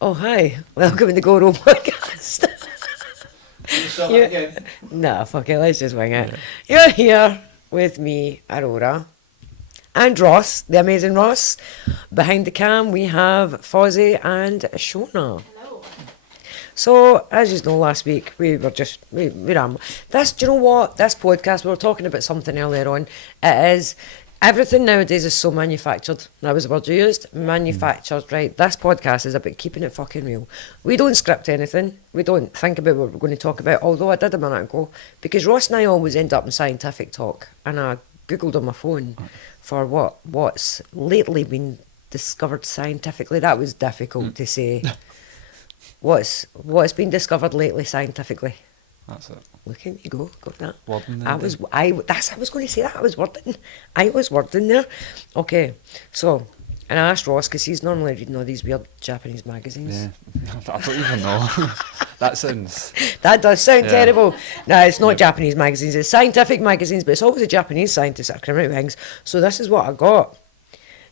Oh, hi. Welcome to the GoRo podcast. Start You- that again. Nah, fuck it, let's just wing it. You're here with me, Aurora, and Ross, the amazing Ross. Behind the cam, we have Fozzie and Shona. Hello. So, as you know, last week we ran. This, do you know what? This podcast, we were talking about something earlier on. It is, everything nowadays is so manufactured. That was the word you used. Manufactured, right? This podcast is about keeping it fucking real. We don't script anything. We don't think about what we're going to talk about, although I did a minute ago, because Ross and I always end up in scientific talk, and I Googled on my phone for what's lately been discovered scientifically. That was difficult to say. What's been discovered lately scientifically? That's it. Look at me go, got that. Wording there, I was going to say that. I was wording there. Okay, so and I asked Ross because he's normally reading all these weird Japanese magazines. Yeah. I don't even know. That sounds... That does sound Yeah. terrible. No, it's not Japanese magazines. It's scientific magazines, but it's always the Japanese scientists that are coming out with things. So this is what I got: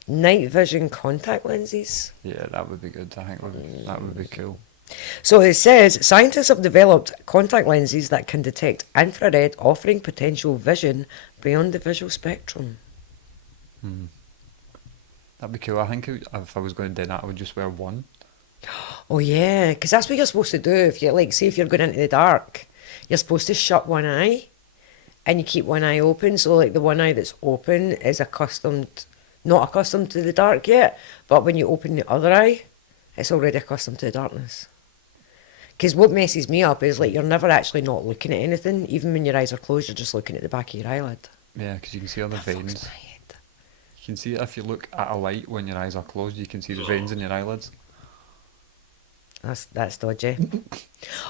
night vision contact lenses. Yeah, that would be good. I think that would be cool. So it says scientists have developed contact lenses that can detect infrared, offering potential vision beyond the visual spectrum. That'd be cool. I think if I was going to do that, I would just wear one. Oh yeah, because that's what you're supposed to do. If you say if you're going into the dark, you're supposed to shut one eye, and you keep one eye open. So like the one eye that's open is not accustomed to the dark yet, but when you open the other eye, it's already accustomed to the darkness. Because what messes me up is like you're never actually not looking at anything. Even when your eyes are closed, you're just looking at the back of your eyelid. Yeah, because you can see all the That fucks veins. my head. You can see if you look at a light when your eyes are closed, you can see the veins in your eyelids. That's dodgy.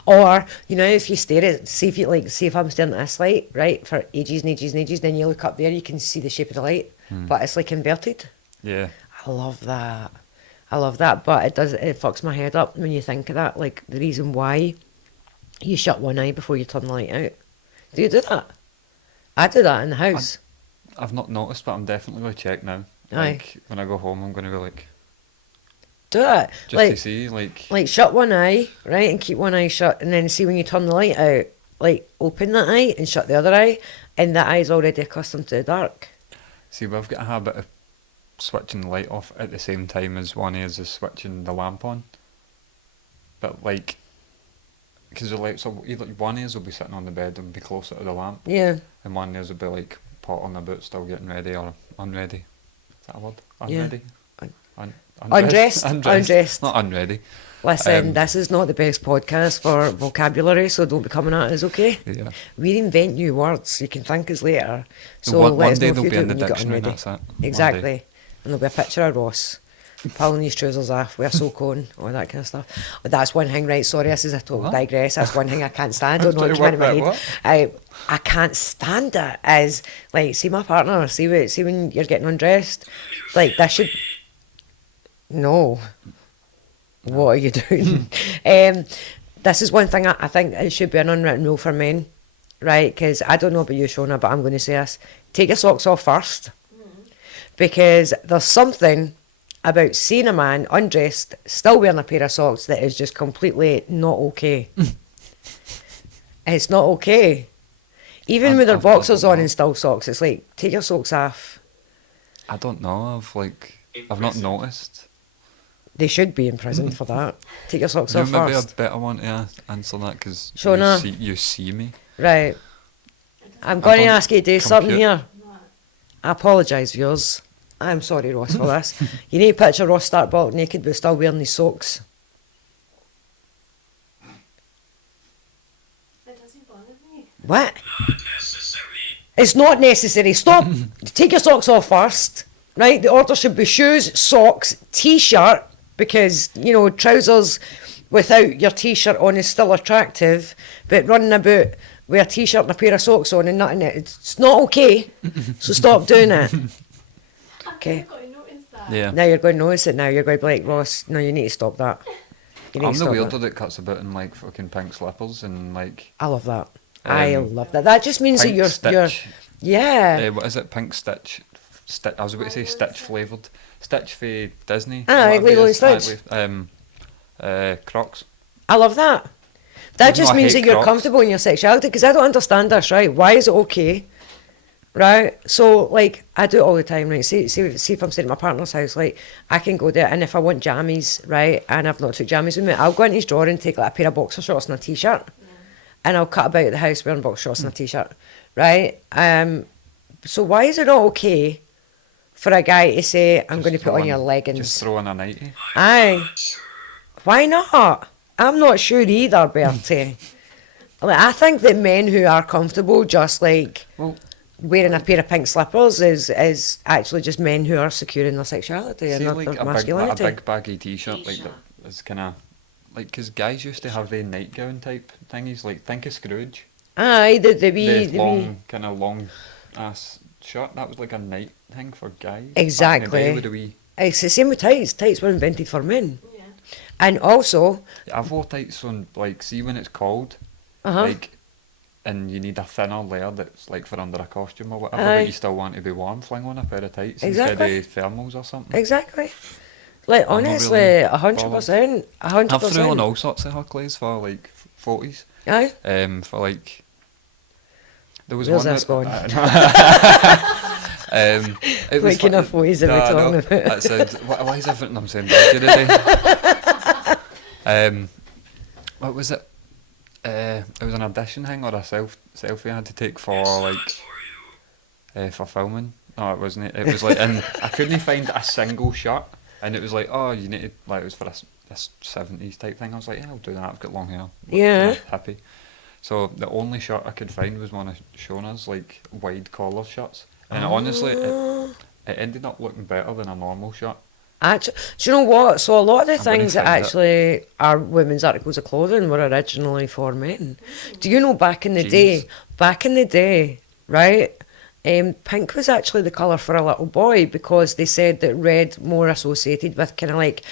Or, if you stare at, see if I'm staring at this light, right, for ages and ages and ages, then you look up there, you can see the shape of the light, but it's like inverted. Yeah. I love that, but it fucks my head up when you think of that, like the reason why you shut one eye before you turn the light out. Do you do that? I do that in the house. I've not noticed, but I'm definitely going to check now. Aye. Like, when I go home, I'm going to be like... Do it. Just to see, like... Like, shut one eye, right, and keep one eye shut, and then see when you turn the light out, like, open that eye and shut the other eye, and that eye's already accustomed to the dark. See, we've got a habit of switching the light off at the same time as one is switching the lamp on. But, like... Because the lights will... Either one is will be sitting on the bed and be closer to the lamp, Yeah. and one is will be, like, pot on the boot, still getting ready, or unready. Is that a word? Yeah. Unready? Undressed. Not unready. Listen, this is not the best podcast for vocabulary, so don't be coming at us, okay? Yeah. We invent new words. You can thank us later. So one let us day know if they'll you be do in it the when you get dictionary, unready. that's it. One Exactly. day. And there'll be a picture of Ross pulling his trousers off with a soak on, all that kind of stuff. But that's one thing, right? Sorry, this is a total What? digress. That's one thing I can't stand. I'm Don't know what trying came to out of my work head. out I can't stand it. As like, see my partner. See when you're getting undressed. Like that should. No. What are you doing? This is one thing I think it should be an unwritten rule for men, right? Because I don't know about you, Shona, but I'm going to say this. Take your socks off first. Because there's something about seeing a man undressed, still wearing a pair of socks that is just completely not okay. It's not okay. Even with their I've boxers not on know. and still socks, it's like, take your socks off. I don't know, I've not noticed. They should be in prison for that. Take your socks There off maybe first. a better one to answer that, because Shona. you see me. Right. I'm going to don't ask you to do something compute. here. I apologise, viewers. I'm sorry, Ross, for this. You need to picture Ross start bulk naked but still wearing his socks. It doesn't bother me. What? It's not necessary. Stop. Take your socks off first. Right? The order should be shoes, socks, t-shirt, because, trousers without your t-shirt on is still attractive, but running about with a t-shirt and a pair of socks on and nothing, it's not okay. So stop doing it. Okay. I've got to notice that. Yeah. Now you're going to notice it now. You're going to be like, Ross, no, you need to stop that. You need I'm to the stop weirdo that. that cuts about in like fucking pink slippers and like I love that. I Um, love that. That just means that pink you're stitch. yeah. What is it? Pink stitch. I was about to say stitch flavoured. Stitch for Disney. Ah, whatever Lilo it and is. Stitch. Aye, Crocs. I love that. That Even just though I means hate that you're Crocs. comfortable in your sexuality, because I don't understand this, right? Why is it okay? Right? So, like, I do it all the time, right? See if I'm staying at my partner's house, like, I can go there, and if I want jammies, right, and I've not took jammies with me, I'll go into his drawer and take, like, a pair of boxer shorts and a t-shirt, and I'll cut about the house wearing boxer shorts and a t-shirt, right? So why is it not okay for a guy to say, I'm going to put on your leggings? Just throw in a nightie. Aye. Why not? I'm not sure either, Bertie. Like, I think that men who are comfortable just, like, Well, wearing a pair of pink slippers is actually just men who are secure in their sexuality and see, their, like their a masculinity. big baggy t-shirt, like that is kind of like, because guys used to have the nightgown type thingies. Like, think of Scrooge. Aye, the wee... The long, kind of long ass shirt. That was like a night thing for guys. Exactly. Back in the day with the wee... It's the same with tights. Tights were invented for men. Yeah. And also... I've wore tights on, like, see when it's cold, Uh-huh. like, and you need a thinner layer that's like for under a costume or whatever, Aye. but you still want to be warm, fling on a pair of tights Exactly. instead of thermals or something. Exactly. Like, I'm not honestly, really 100%. I've thrown 100%. all sorts of Huckleys for like 40s. Aye. For like, there was Where's one this going? it What kind of photos are we talking about? That sounds, why is everything I'm saying dodgy today? What was it? It was an audition thing or a selfie I had to take for like for filming. No, it wasn't. It was like, and I couldn't find a single shirt, and it was like, oh, you need to, like, it was for this 70s type thing. I was like, yeah, I'll do that. I've got long hair. Look Yeah. kinda happy. So the only shirt I could find was one of Shona's like wide collar shirts, and honestly, it ended up looking better than a normal shirt. Actually, do you know what? So a lot of the I'm gonna things that find it. actually are women's articles of clothing were originally for men. Do you know back in the day, right? Pink was actually the colour for a little boy because they said that red more associated with kind of like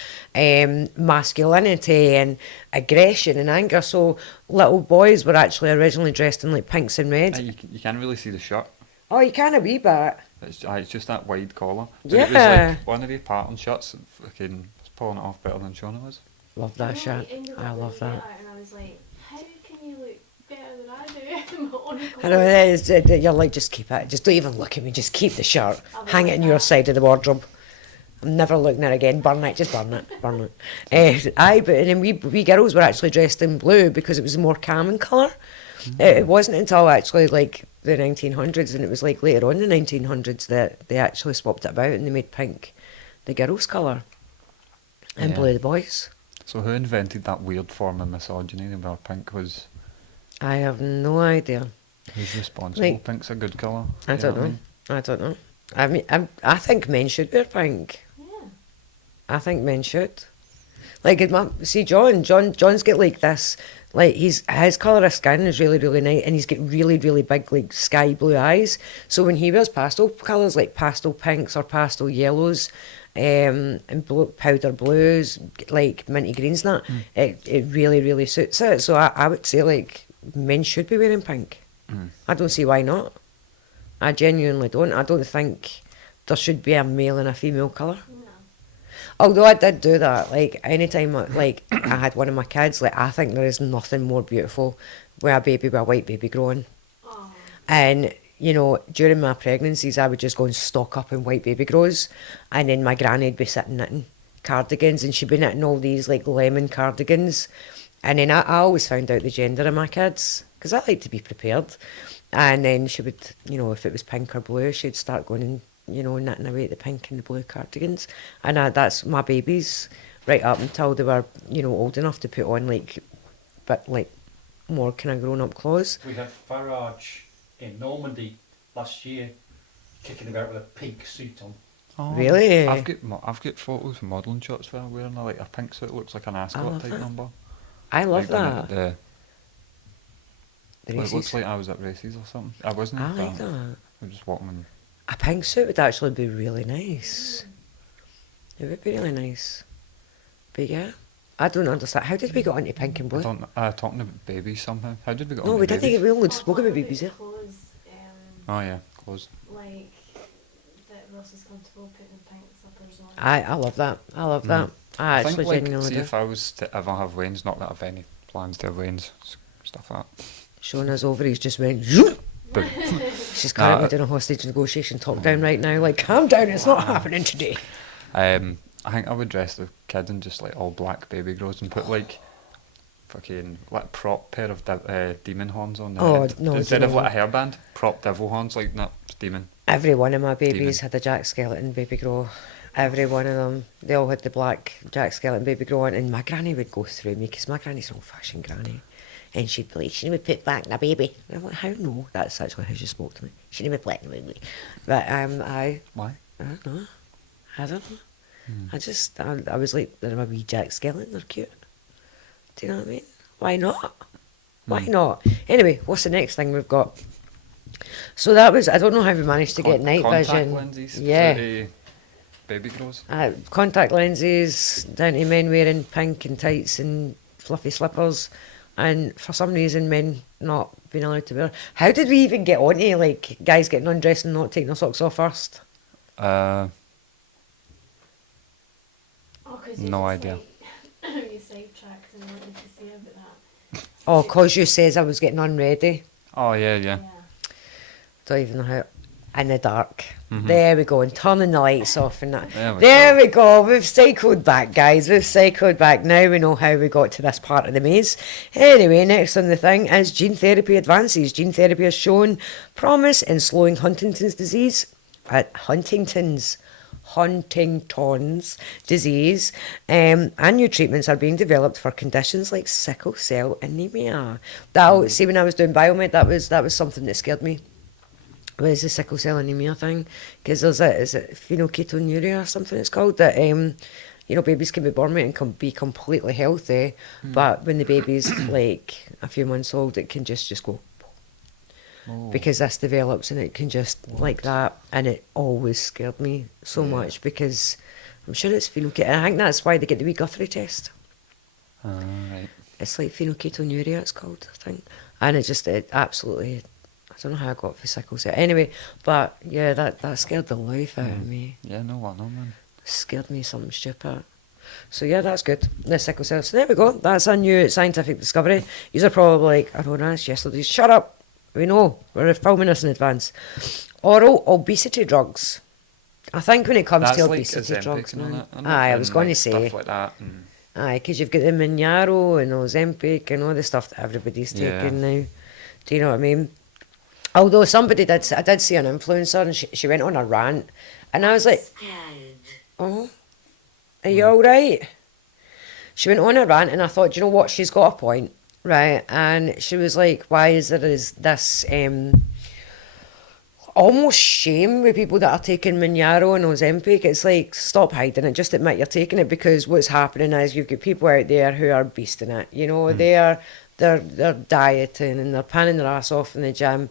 masculinity and aggression and anger. So little boys were actually originally dressed in like pinks and reds. You can't really see the shirt. Oh, you can a wee bit. It's just that wide collar. So it was Yeah. like one of the pattern shirts. Fucking was pulling it off better than Shona was. Love that You know, shirt. it ended I up love looking that. better, and I was like, how can you look better than I do in my own I know clothes? it is. You're like, just keep it. Just don't even look at me. Just keep the shirt. I'll be Hang it like in your that. side of the wardrobe. I'm never looking at it again. Burn it. Just burn it. Burn it. Aye, but and then we girls were actually dressed in blue because it was a more calming colour. It wasn't until actually like the 1900s, and it was like later on in the 1900s that they actually swapped it about and they made pink the girls' colour and Yeah. blue the boys. So who invented that weird form of misogyny where pink was? I have no idea. Who's responsible? Like, Pink's a good colour. I you don't what know. mean? I don't know. I mean, I think men should wear pink. Yeah. I think men should. Like, see, John's got like this, like his colour of skin is really, really nice, and he's got really, really big, like, sky blue eyes. So when he wears pastel colours, like pastel pinks or pastel yellows, and powder blues, like minty greens and that, it really, really suits it. So I would say, like, men should be wearing pink. I don't see why not. I genuinely don't. I don't think there should be a male and a female colour. No. Although I did do that, like anytime like I had one of my kids, like I think there is nothing more beautiful with a baby, with a white baby growing. Oh. And you know, during my pregnancies, I would just go and stock up in white baby grows, and then my granny'd be sitting knitting cardigans, and she'd be knitting all these like lemon cardigans, and then I always found out the gender of my kids because I like to be prepared. And then she would, you know, if it was pink or blue, she'd start going and, you know, knitting away the pink and the blue cardigans. And that's my babies right up until they were, you know, old enough to put on like more kind of grown up clothes. We had Farage in Normandy last year kicking about with a pink suit on. Oh, Really? I've got photos from modelling shots where I'm wearing like a pink suit. Looks like an ascot love type that. number. I love Like down at that. The It races. looks like I was at races or something. I wasn't. I like but that. I was just walking. And A pink suit would actually be really nice. It would be really nice. But yeah, I don't understand. How did we get into pink and I blue? don't. Talking about babies somehow. How did we get No, on we to didn't. babies? We only Well, spoke about talking babies, yeah. Clothes, Oh yeah, clothes. like that were just as comfortable putting pink slippers on. I love that. I love that. I I think, actually like, genuinely see do. if I was to ever have weans, not that I've any plans to have weans, stuff like that. Shona's ovaries just went zoop. But She's currently Nah, doing a hostage negotiation talk down right now. Like, calm down, it's not happening today. I think I would dress the kid in just like all black baby grows and put like fucking like prop pair of demon horns on the Oh, head. no, Instead of demon like a hairband, prop devil horns, like, no, it's demon. Every one of my babies Demon. had a Jack Skeleton baby grow. Every one of them. They all had the black Jack Skeleton baby grow on. And my granny would go through me because my granny's an old-fashioned granny. And she'd be like, she would put black in a baby. And I'm like, how no? That's actually how she spoke to me. She didn't put black in a baby. But Why? I don't know. I was like, they're a wee Jack Skeleton, they're cute. Do you know what I mean? Why not? Why not? Anyway, what's the next thing we've got? So that was, I don't know how we managed to get night contact vision. lenses. Yeah. For baby grows. Contact lenses, down to men wearing pink and tights and fluffy slippers, and for some reason men not being allowed to wear. How did we even get onto like guys getting undressed and not taking their socks off first? Uh, Oh, 'cause No just, idea. Like, you sidetracked and wanted to say about that. Oh, 'cause you says I was getting unready. oh yeah. Yeah. Don't even know how. In the dark. Mhm. There we go, and turning the lights off and that. There we There go. we go. We've cycled back, guys. We've cycled back. Now we know how we got to this part of the maze. Anyway, next on the thing is gene therapy advances. Gene therapy has shown promise in slowing Huntington's disease. Huntington's disease, and new treatments are being developed for conditions like sickle cell anemia. See, when I was doing biomed, that was something that scared me. Was the sickle cell anemia thing? Because is it phenylketonuria or something it's called, that babies can be born with and can be completely healthy, but when the baby's like a few months old, it can just go. Oh. Because this develops and it can just like that, and it always scared me so Yeah. much because I'm sure it's phenylketonuria. I think that's why they get the wee Guthrie test. Right. It's like phenylketonuria, it's called, I think. And it absolutely, I don't know how I got for sickle cell. Anyway, but yeah, that scared the life out of me. Yeah, no, what, no, man. Scared me something stupid. So yeah, that's good. The sickle cell. So there we go. That's a new scientific discovery. You're probably like, I don't know, it's yesterday. Shut up. We know. We're filming this in advance. Oral obesity drugs. I think when it comes That's to like obesity Ozempic drugs, and all man. that, isn't it? Aye, I was And, going like, to say. stuff like that. And Aye, because you've got the Minyaro and Ozempic and all the stuff that everybody's Yeah. taking now. Do you know what I mean? Although I did see an influencer and she went on a rant, and I was like, oh, are you all right? She went on a rant, and I thought, do you know what? She's got a point, right? And she was like, why is there this almost shame with people that are taking Minyaro and Ozempic? It's like, stop hiding it, just admit you're taking it, because what's happening is you've got people out there who are beasting it, they're dieting and they're panning their ass off in the gym,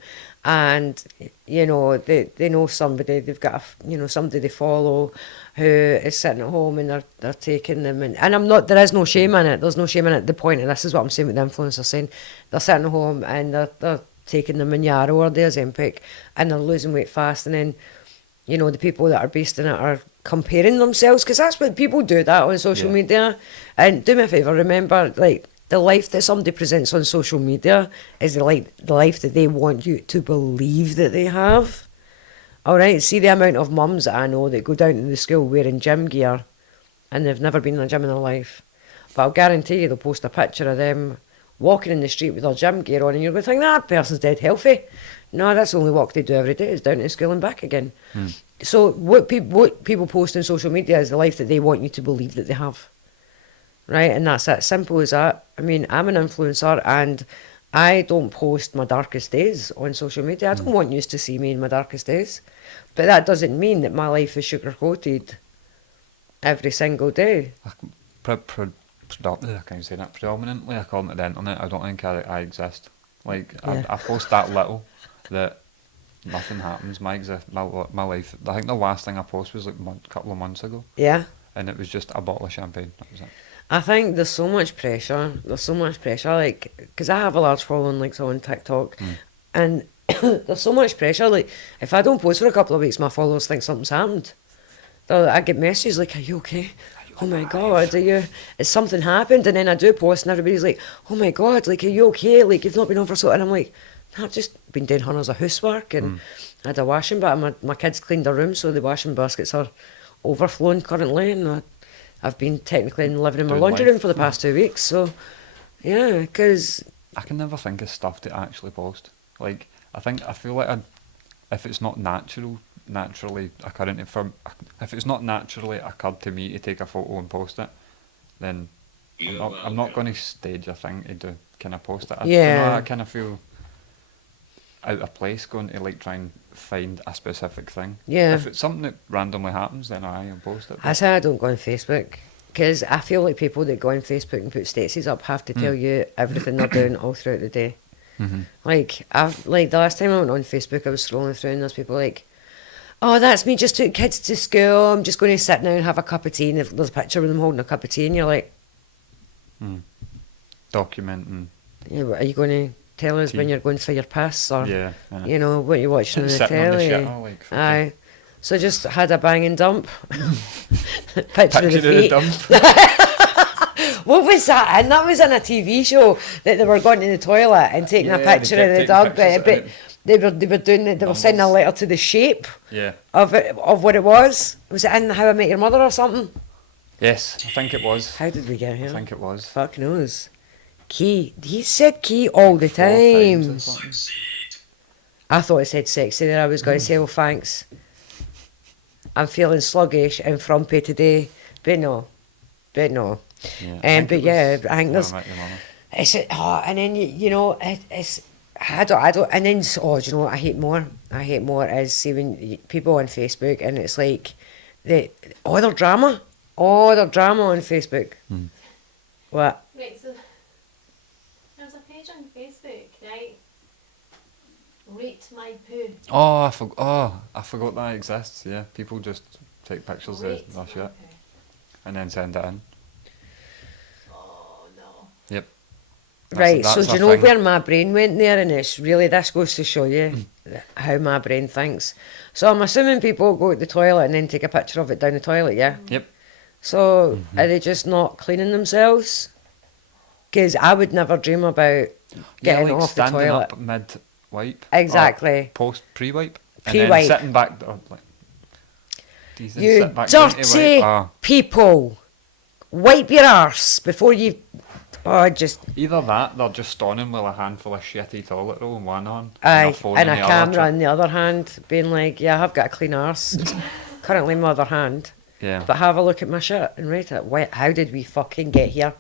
and they know somebody, they've got somebody they follow who is sitting at home and they're taking them, and there is no shame in it. There's no shame in it. The point of this is what I'm saying with the influencer, saying they're sitting at home and they're taking the Minyaro or the Ozempic and they're losing weight fast, and then the people that are based in it are comparing themselves, because that's what people do that on social Yeah. media. And do me a favour, remember, like, the life that somebody presents on social media is the life that they want you to believe that they have. All right, see the amount of mums that I know that go down to the school wearing gym gear and they've never been in a gym in their life. But I'll guarantee you they'll post a picture of them walking in the street with their gym gear on, and you're going to think, that person's dead healthy. No, that's the only walk they do every day, is down to school and back again. So what people post on social media is the life that they want you to believe that they have. Right, and that's it, simple as that. I mean, I'm an influencer and I don't post my darkest days on social media. I don't want you to see me in my darkest days. But that doesn't mean that my life is sugar-coated every single day. I can't say that. Predominantly, according to the internet, I don't think I exist. Like, Yeah. I post that little that nothing happens. My life. I think the last thing I posted was like a couple of months ago, Yeah. and it was just a bottle of champagne. That was it. I think there's so much pressure. Like, because I have a large following, like, so on TikTok, and there's so much pressure. Like, if I don't post for a couple of weeks, my followers think something's happened. I get messages like, "Are you okay? Oh my God, are you? Has something happened?" And then I do post, and everybody's like, "Oh my God, like, are you okay? Like, you've not been on for so." And I'm like, "No, I've just been doing hundreds of housework, and I had a washing basket. My kids cleaned their room, so the washing baskets are overflowing currently, and I've been technically living in my Doing laundry life. room for the past 2 weeks. So, yeah, because I can never think of stuff to actually post. Like, I feel like if it's not naturally occurring if it's not naturally occurred to me to take a photo and post it, then I'm not going to stage a thing to do kind of post it. Yeah. I kind of feel out of place going to like try and find a specific thing. Yeah. If it's something that randomly happens, then I'll post it. That's why I don't go on Facebook. Because I feel like people that go on Facebook and put statuses up have to tell you everything they're doing all throughout the day. Like, the last time I went on Facebook, I was scrolling through and there's people like, "Oh, that's me, just took kids to school, I'm just going to sit now and have a cup of tea," and there's a picture of them holding a cup of tea, and you're like, Documenting. "Yeah, are you going to tell us when Tea. you're going for your piss, or Yeah. you know what you're watching on the Sitting on the telly?" shitter, like, fucking- Aye. So just had a bang and dump. Picture of Picture the of the feet. dump. What was that? And that was in a TV show that they were going to the toilet and taking a Yeah, they picture kept of the taking dog, pictures but of it. they were doing it. They were sending a letter to the shape Yeah. of it, of what it was. Was it in How I Met Your Mother or something? Yes, I think it was. How did we get here? I think it was. Fuck knows. Key. He said key all the 4 times or time. something. I thought it said sexy there. I was going to say, "Well, thanks. I'm feeling sluggish and frumpy today." But no. Yeah, But yeah, I think How there's... I Met Your Mother. And then you know, it's... I don't, and then, do you know what I hate more? I hate more is see when people on Facebook and it's like, all their drama on Facebook. What? Right, so there's a page on Facebook, right? Rate my poo. I forgot that exists. Yeah, people just take pictures Rate of their my shit poo. and then send it in. Oh no. Yep. Right, so that's do a you know thing. where my brain went there? And it's really, this goes to show you how my brain thinks. So I'm assuming people go to the toilet and then take a picture of it down the toilet, yeah? Yep. So are they just not cleaning themselves? Because I would never dream about getting like off the standing toilet. up mid wipe. Exactly. Post pre wipe. Pre-wipe. And then sitting back. Like, these things You sit back down to dirty wipe. people. Wipe your arse before you... Oh, just... Either that, they're just standing with a handful of shitty toilet roll in one hand, and, Aye, a phone and in a the camera other. in the other hand, being like, "Yeah, I've got a clean arse." It's currently my other hand. Yeah. But have a look at my shit and rate it. How did we fucking get here?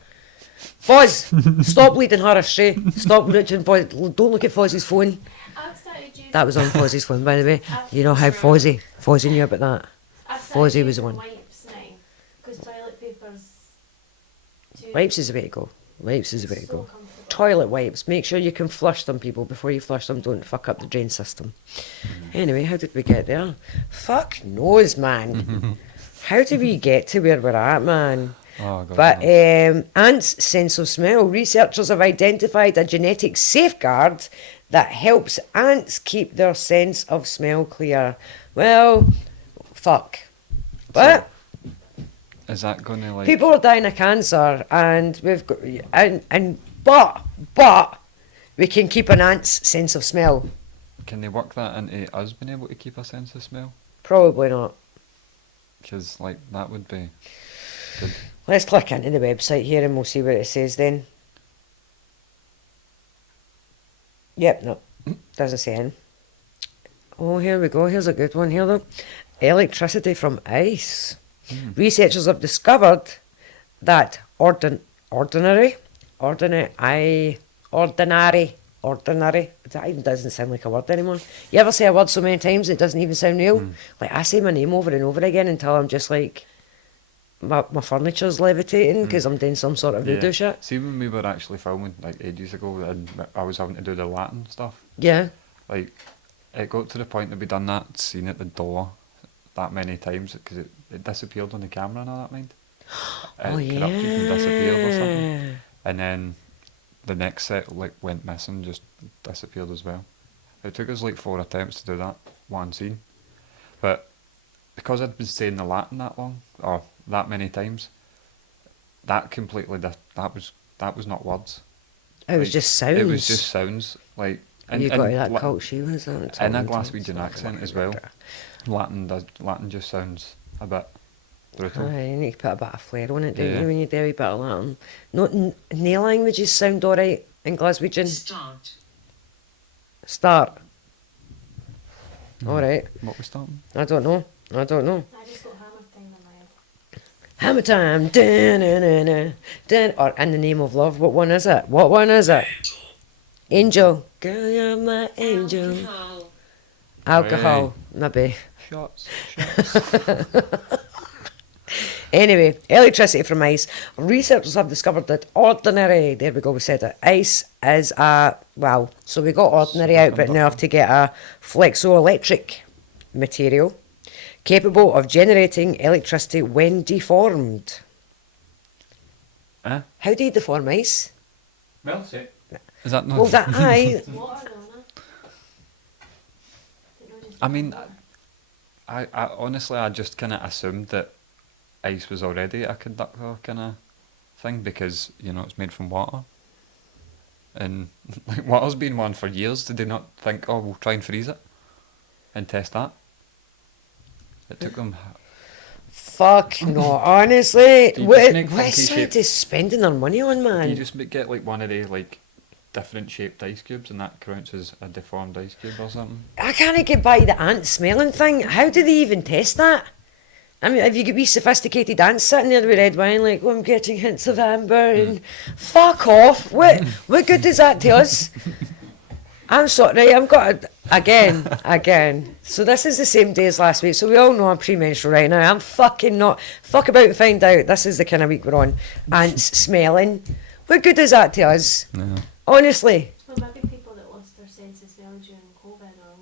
Foz, stop leading her astray. Stop reaching Foz. Don't look at Fozzy's phone. I've started using. That was on Fozzy's phone, by the way. You know how Fozzy knew about that. I've started Fozzie was the using one. Wipes now, because toilet paper's too. Wipes is the way to go. Wipes is the way to so go. comfortable. Toilet wipes. Make sure you can flush them, people. Before you flush them, don't fuck up the drain system. Anyway, how did we get there? Fuck knows, man. How did we get to where we're at, man? Oh, God. But ants' sense of smell. Researchers have identified a genetic safeguard that helps ants keep their sense of smell clear. Well, fuck. What? Is that going to like... People are dying of cancer, and we've got but we can keep an ant's sense of smell. Can they work that into us being able to keep a sense of smell? Probably not. Because like that would be good. Let's click into the website here and we'll see what it says then. Yep, no, doesn't say anything. Oh, here we go. Here's a good one here though. Electricity from ice. Researchers have discovered that ordinary. That even doesn't sound like a word anymore. You ever say a word so many times it doesn't even sound real? Like I say my name over and over again until I'm just like, my furniture's levitating because I'm doing some sort of voodoo shit. See, when we were actually filming like ages ago, and I was having to do the Latin stuff. Yeah. Like, it got to the point that we done that scene at the door that many times because it disappeared on the camera and all that, mind. Oh It corrupted and disappeared or something. yeah. And then the next set like went missing, just disappeared as well. It took us like 4 attempts to do that one scene, but because I'd been saying the Latin that long or that many times, that completely that was not words. It was Like, just sounds. It was just sounds like. You got that la- culture, was that? in a Glaswegian accent as well. Latin just sounds a bit brutal. Aye, you need to put a bit of flair on it, don't Yeah. you, when you do a wee bit of Latin. No, nail languages sound alright in Glaswegian. Start. Alright. What was starting? I don't know. I just got hammer time in my head. Hammer time. Dun, dun. Or In the Name of Love. What one is it? What one is it? Angel. Girl, you're my angel. Alcohol. Maybe. Shots. Anyway, electricity from ice. Researchers have discovered that ordinary, there we go, we said it, ice is a, well, so we got ordinary out, but now have to get a flexoelectric material capable of generating electricity when deformed. Eh? How do you deform ice? Melts it. Is that not? Well, that aye. It's water though, no? Didn't know just I mean, water. I honestly, I just kind of assumed that ice was already a conductor kind of thing because, you know, it's made from water. And like, water's been one for years. Did they not think, oh, we'll try and freeze it and test that? It took them. Fuck no, honestly. Do you just What make funky side is spending their money on, man? You just get like one of the like different shaped ice cubes, and that counts as a deformed ice cube or something. I can't get by the ant smelling thing. How do they even test that? I mean, have you got wee sophisticated ants sitting there with red wine like, oh, I'm getting hints of amber and fuck off. What good does that to us? I'm sorry, I've got again. So this is the same day as last week, so we all know I'm premenstrual right now. I'm fucking not, fuck about to find out. This is the kind of week we're on. Ants smelling. What good is that to us? No. Honestly. Well, maybe people that lost their sense of smell during COVID or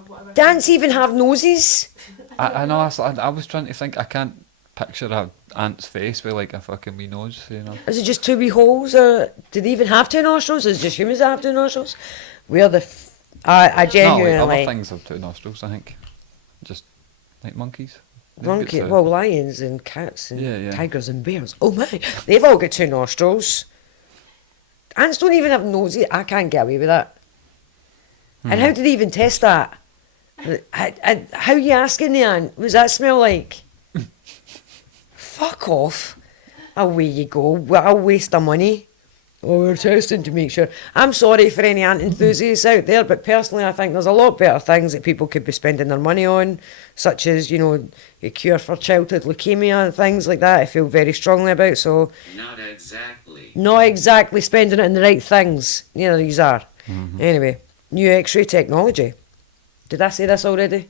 whatever. Do ants even have noses? I know. I was trying to think. I can't picture a ant's face with like a fucking wee nose. You know. Is it just two wee holes, or do they even have two nostrils? Is it just humans that have two nostrils? We're the. I No, genuinely. like other things have two nostrils. I think, just like monkeys. They've got Monkey, two. well, lions and cats and Yeah. tigers and bears. Oh my, they've all got two nostrils. Ants don't even have noses. I can't get away with that. And how do they even test that? How are you asking the ant? What does that smell like? Fuck off. Away you go. I'll waste the money. Oh, we're testing to make sure. I'm sorry for any ant enthusiasts out there, but personally I think there's a lot better things that people could be spending their money on, such as, you know, a cure for childhood leukemia and things like that. I feel very strongly about, so not exactly spending it on the right things. You know, these are. Anyway, new X-ray technology. Did I say this already?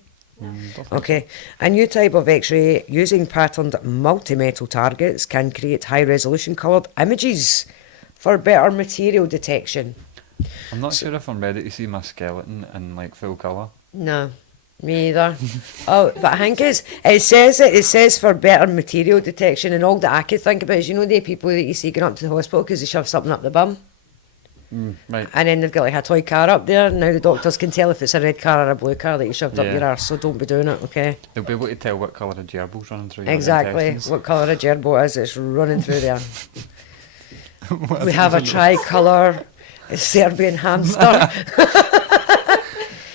Okay. A new type of X-ray using patterned multi-metal targets can create high-resolution coloured images for better material detection. I'm not sure if I'm ready to see my skeleton in like full colour. No, me either. Oh, but I think it says for better material detection, and all that I could think about is, you know, the people that you see going up to the hospital because they shove something up the bum, Right. and then they've got like a toy car up there. Now the doctors can tell if it's a red car or a blue car that you shoved up Yeah. your arse, so don't be doing it, okay? They'll be able to tell what colour a gerbil's running through. your Exactly, intestines. what colour a gerbil is, it's running through there. What We if have a it doesn't tricolour Serbian hamster.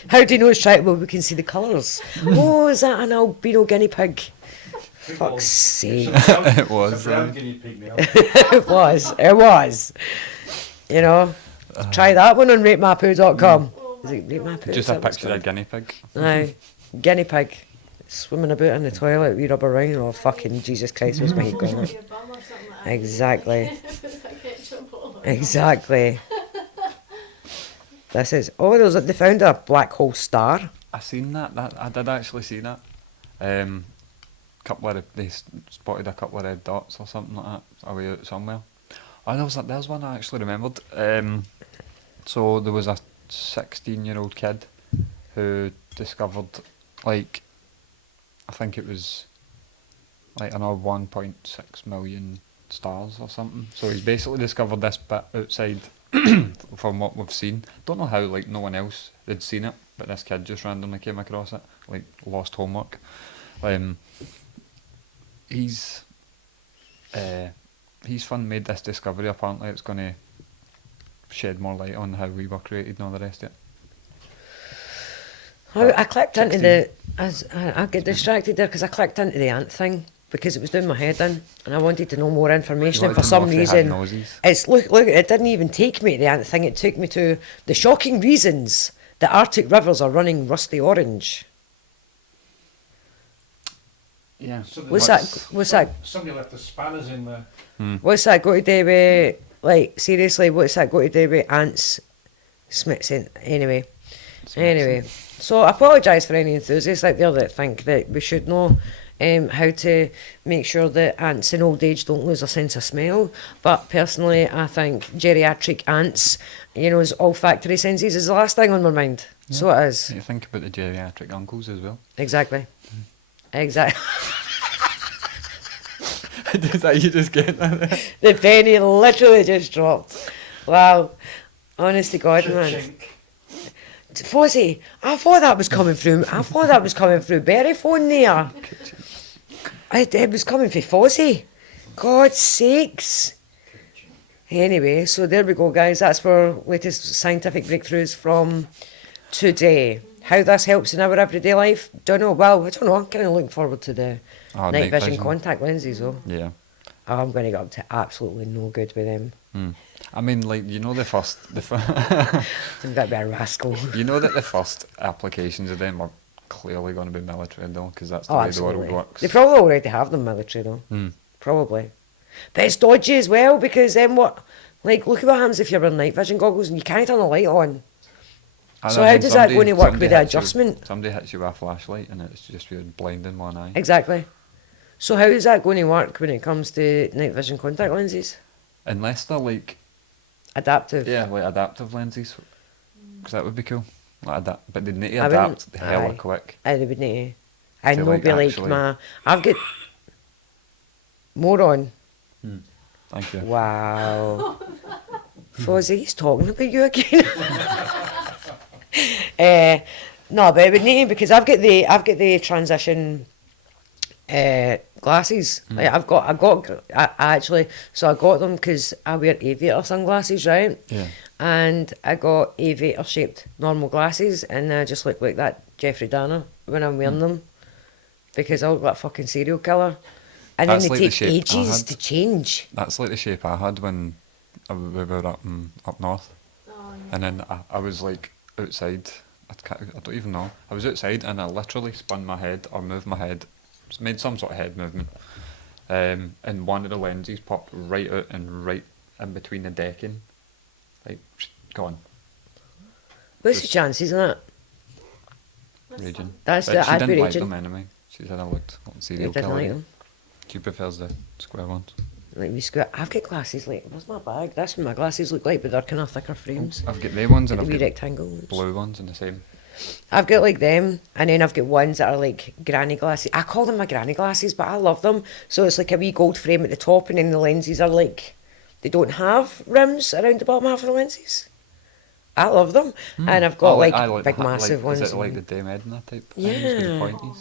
How do you know it's tricolour? Well, we can see the colours. Oh, is that an albino guinea pig? Fuck's sake. It was, It's a brown aye. guinea pig now. It was. You know, try that one on ratemapoo.com. Is it ratemapoo? Just a picture of a guinea pig. Aye, guinea pig. Swimming about in the toilet, wee rubber ring. Oh, fucking Jesus Christ, where's my heat going? Your bum or something like that. Exactly. It's like ketchup all over. Exactly. This is. Oh, they found a black hole star. I seen that. I did actually see that. They spotted a couple of red dots or something like that away out somewhere. Oh, there's one I actually remembered. So there was a 16-year-old kid who discovered, like, I think it was like another 1.6 million stars or something. So he's basically discovered this bit outside from what we've seen. Don't know how like no one else had seen it, but this kid just randomly came across it, like lost homework. He's fun made this discovery. Apparently, it's going to shed more light on how we were created and all the rest of it. I clicked into the. I get distracted there because I clicked into the ant thing because it was doing my head in, and I wanted to know more information. And for some reason, look. It didn't even take me to the ant thing. It took me to the shocking reasons that Arctic rivers are running rusty orange. Yeah. What's that? Somebody left the spanners in there. What's that got to do with? Like seriously, what's that got to do with ants? Smithson. Anyway. So I apologise for any enthusiasts out there that think that we should know how to make sure that ants in old age don't lose a sense of smell. But personally, I think geriatric ants, his olfactory senses is the last thing on my mind. Yeah. So it is. You think about the geriatric uncles as well. Exactly. Exactly. Is that you just getting that? The penny literally just dropped. Wow. Honest to God, man. Fozzie, I thought that was coming through Berry phone there. It was coming from Fozzie. God's sakes. Anyway, so there we go, guys. That's our latest scientific breakthroughs from today. How this helps in our everyday life, don't know. Well, I don't know. I'm kind of looking forward to the night vision contact lenses, though. Yeah. Oh, I'm going to get up to absolutely no good with them. I mean, like, the first... I'm going to be a rascal. You know that the first applications of them are clearly going to be military, though, because that's the way absolutely. the world works. They probably already have them military, though. Probably. But it's dodgy as well, because then what... Like, look at what happens if you're wearing night vision goggles and you can't turn the light on. So how does that go to work with the adjustment? Somebody hits you with a flashlight and it's just you're blind in one eye. Exactly. So how is that going to work when it comes to night vision contact lenses? Unless they're like... Adaptive. Yeah, like adaptive lenses. Because that would be cool. Like but they'd need to adapt hella quick. They would need to. I know, like be like I've got... Moron. Thank you. Wow. Fozzie, he's talking about you again. No, but it would need to, because I've got the transition glasses. Like I got them because I wear aviator sunglasses, right? Yeah. And I got aviator shaped normal glasses, and I just look like that Jeffrey Dahmer when I'm wearing them, because I look like a fucking serial killer. And That's then they take ages to change. That's like the shape I had when we were up north. Oh, yeah. And then I was like outside. I don't even know. I was outside and I literally spun my head or moved my head, just made some sort of head movement. And one of the lenses popped right out and right in between the decking. Like, gone. What's the chances of that? Raging. That's but the she I'd didn't be like raging. them anyway. She said I looked like a serial I didn't killer. like them. She prefers the square ones. Like we square. I've got glasses like, where's my bag? That's what my glasses look like, but they're kind of thicker frames. I've got they ones and The I've wee got rectangles. blue ones and the same. I've got like them, and then I've got ones that are like granny glasses. I call them my granny glasses, but I love them. So it's like a wee gold frame at the top, and then the lenses are like, they don't have rims around the bottom half of the lenses. I love them, and I've got big massive ones. Is it like the Dame Edna type? Yeah. Things with the pointies?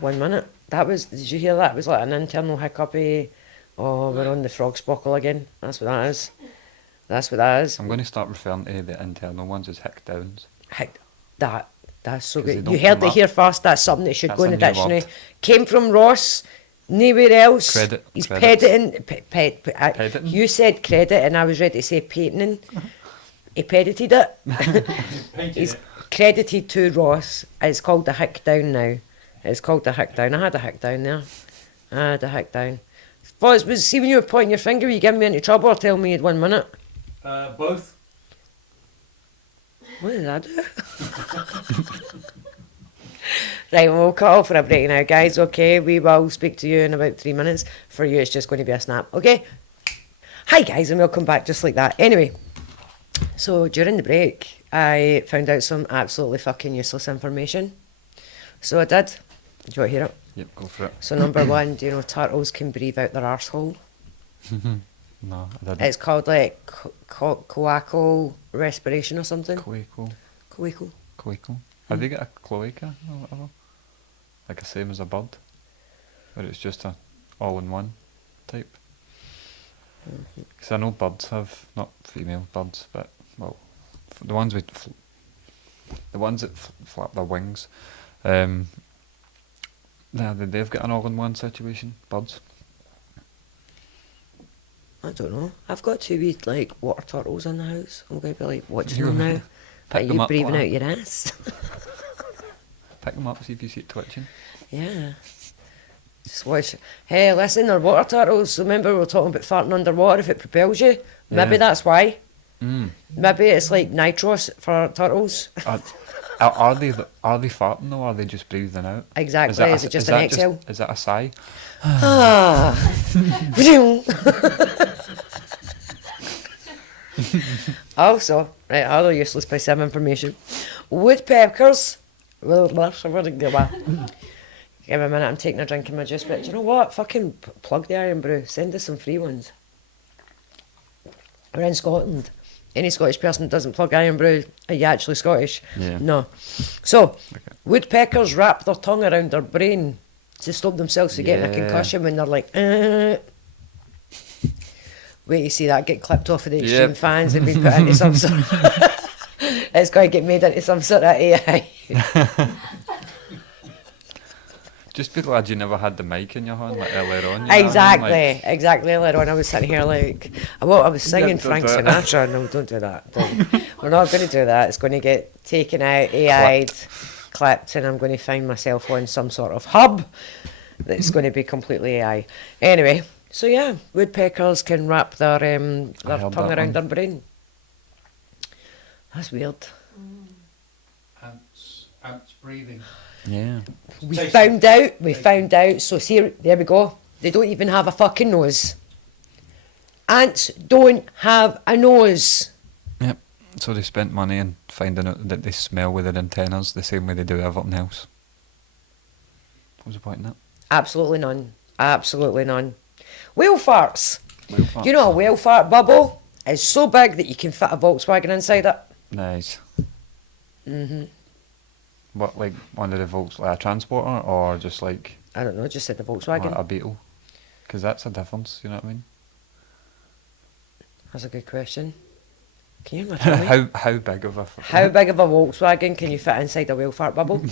1 minute. Did you hear that? It was like an internal hiccupy. Oh, we're on the frog sparkle again. That's what that is. That's what that is. I'm going to start referring to the internal ones as hick downs. That's so 'Cause they good. don't You heard come it up. here first. That's something that should That's go in a the new dictionary. word. Came from Ross. Nowhere else. Credit. He's Credits. pediting. You said credit, and I was ready to say patenting. He pedited it. He's credited to Ross. It's called the hick down now. It's called the hick down. I had a hick down there. I had a hick down. See, when you were pointing your finger, were you giving me into trouble or telling me you had 1 minute? Both. What did I do? Right, well, we'll cut off for a break now, guys. Okay, we will speak to you in about 3 minutes. For you, it's just going to be a snap. Okay? Hi, guys, and welcome back just like that. Anyway, so during the break, I found out some absolutely fucking useless information. So I did. Do you want to hear it? Yep, go for it. So number one, do you know turtles can breathe out their arsehole? No, I didn't. It's called like coacal respiration or something. Coacal. Coacal. Have they got a cloaca or whatever? Like the same as a bird? Or it's just a all-in-one type? Because I know birds have, not female birds, but, well, the ones with, the ones that flap their wings, they've got an all-in-one situation, birds. I don't know. I've got two wee like water turtles in the house. I'm going to be like watching them now. Are Pick them you up, breathing Clara. out your ass? Pick them up, see if you see it twitching. Yeah. Just watch. Hey, listen, they're water turtles. Remember we were talking about farting underwater if it propels you? Maybe Yeah. that's why. Mm. Maybe it's like nitros for turtles. Are they farting though, or are they just breathing out? Exactly. Is it just an exhale? Is that a sigh? Ah. Also, right, other useless piece of information. Woodpeckers. Give me a minute, I'm taking a drink of my juice, but do you know what? Fucking plug the Iron Brew. Send us some free ones. We're in Scotland. Any Scottish person that doesn't plug Iron Brew, are you actually Scottish? Yeah. No. So, Okay. woodpeckers wrap their tongue around their brain to stop themselves from getting a Yeah. concussion when they're like, Wait, you see that get clipped off of the extreme Yep. fans and be put into some sort of it's going to get made into some sort of AI. Just be glad you never had the mic in your hand like earlier on. You know what I mean? Exactly. Earlier on, I was sitting here like, I was singing Don't Frank do it. Sinatra. No, don't do that. We're not going to do that. It's going to get taken out, AI'd, clipped, and I'm going to find myself on some sort of hub that's going to be completely AI. Anyway, so yeah, woodpeckers can wrap their heard tongue that around one. their brain. That's weird. Ants breathing. Yeah. We Taste found it. out. So see, there we go. They don't even have a fucking nose. Ants don't have a nose. Yep. So they spent money on finding out that they smell with their antennas the same way they do everything else. What was the point in that? Absolutely none. Absolutely none. Whale farts. Whale Do you know a farts. whale fart bubble is so big that you can fit a Volkswagen inside it? Nice. Mm-hmm. What, like one of the Volks, like a transporter, or just like I don't know, just said the a Volkswagen. Beetle? Because that's a difference, you know what I mean? That's a good question. Can you tell me? How big of a... How big of a Volkswagen can you fit inside a whale fart bubble?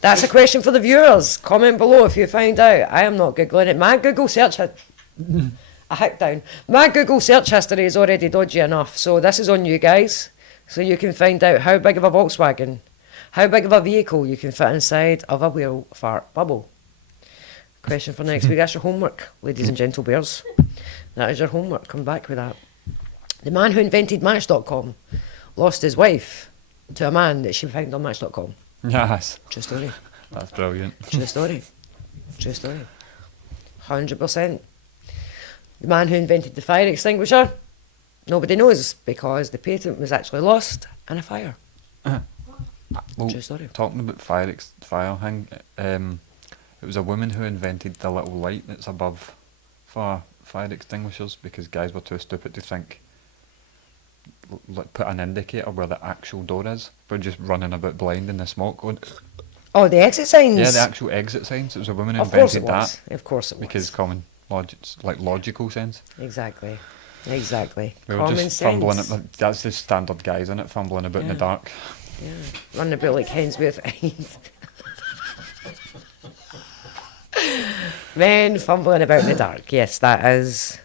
That's a question for the viewers. Comment below if you find out. I am not Googling it. My Google search... I hick down. My Google search history is already dodgy enough, so this is on you guys. So you can find out how big of a Volkswagen, how big of a vehicle you can fit inside of a whale fart bubble. Question for next week. That's your homework, ladies and gentle bears. That is your homework. Come back with that. The man who invented Match.com lost his wife to a man that she found on Match.com. Yes. True story. That's brilliant. True story. True story. 100%. The man who invented the fire extinguisher, nobody knows because the patent was actually lost in a fire. Well, True story. talking about fire thing, it was a woman who invented the little light that's above for fire extinguishers because guys were too stupid to think, like, put an indicator where the actual door is. We're just running about blind in the smoke going... Oh, the exit signs. Yeah, the actual exit signs. It was a woman who Of course it invented was. that Of course it was. because common logic, like logical sense. Exactly. We were Common just sense. fumbling at, that's the standard guys, isn't it? Fumbling about in the Yeah. dark. Yeah. Running about like hens with eyes. Men fumbling about in the dark. Yes, that is.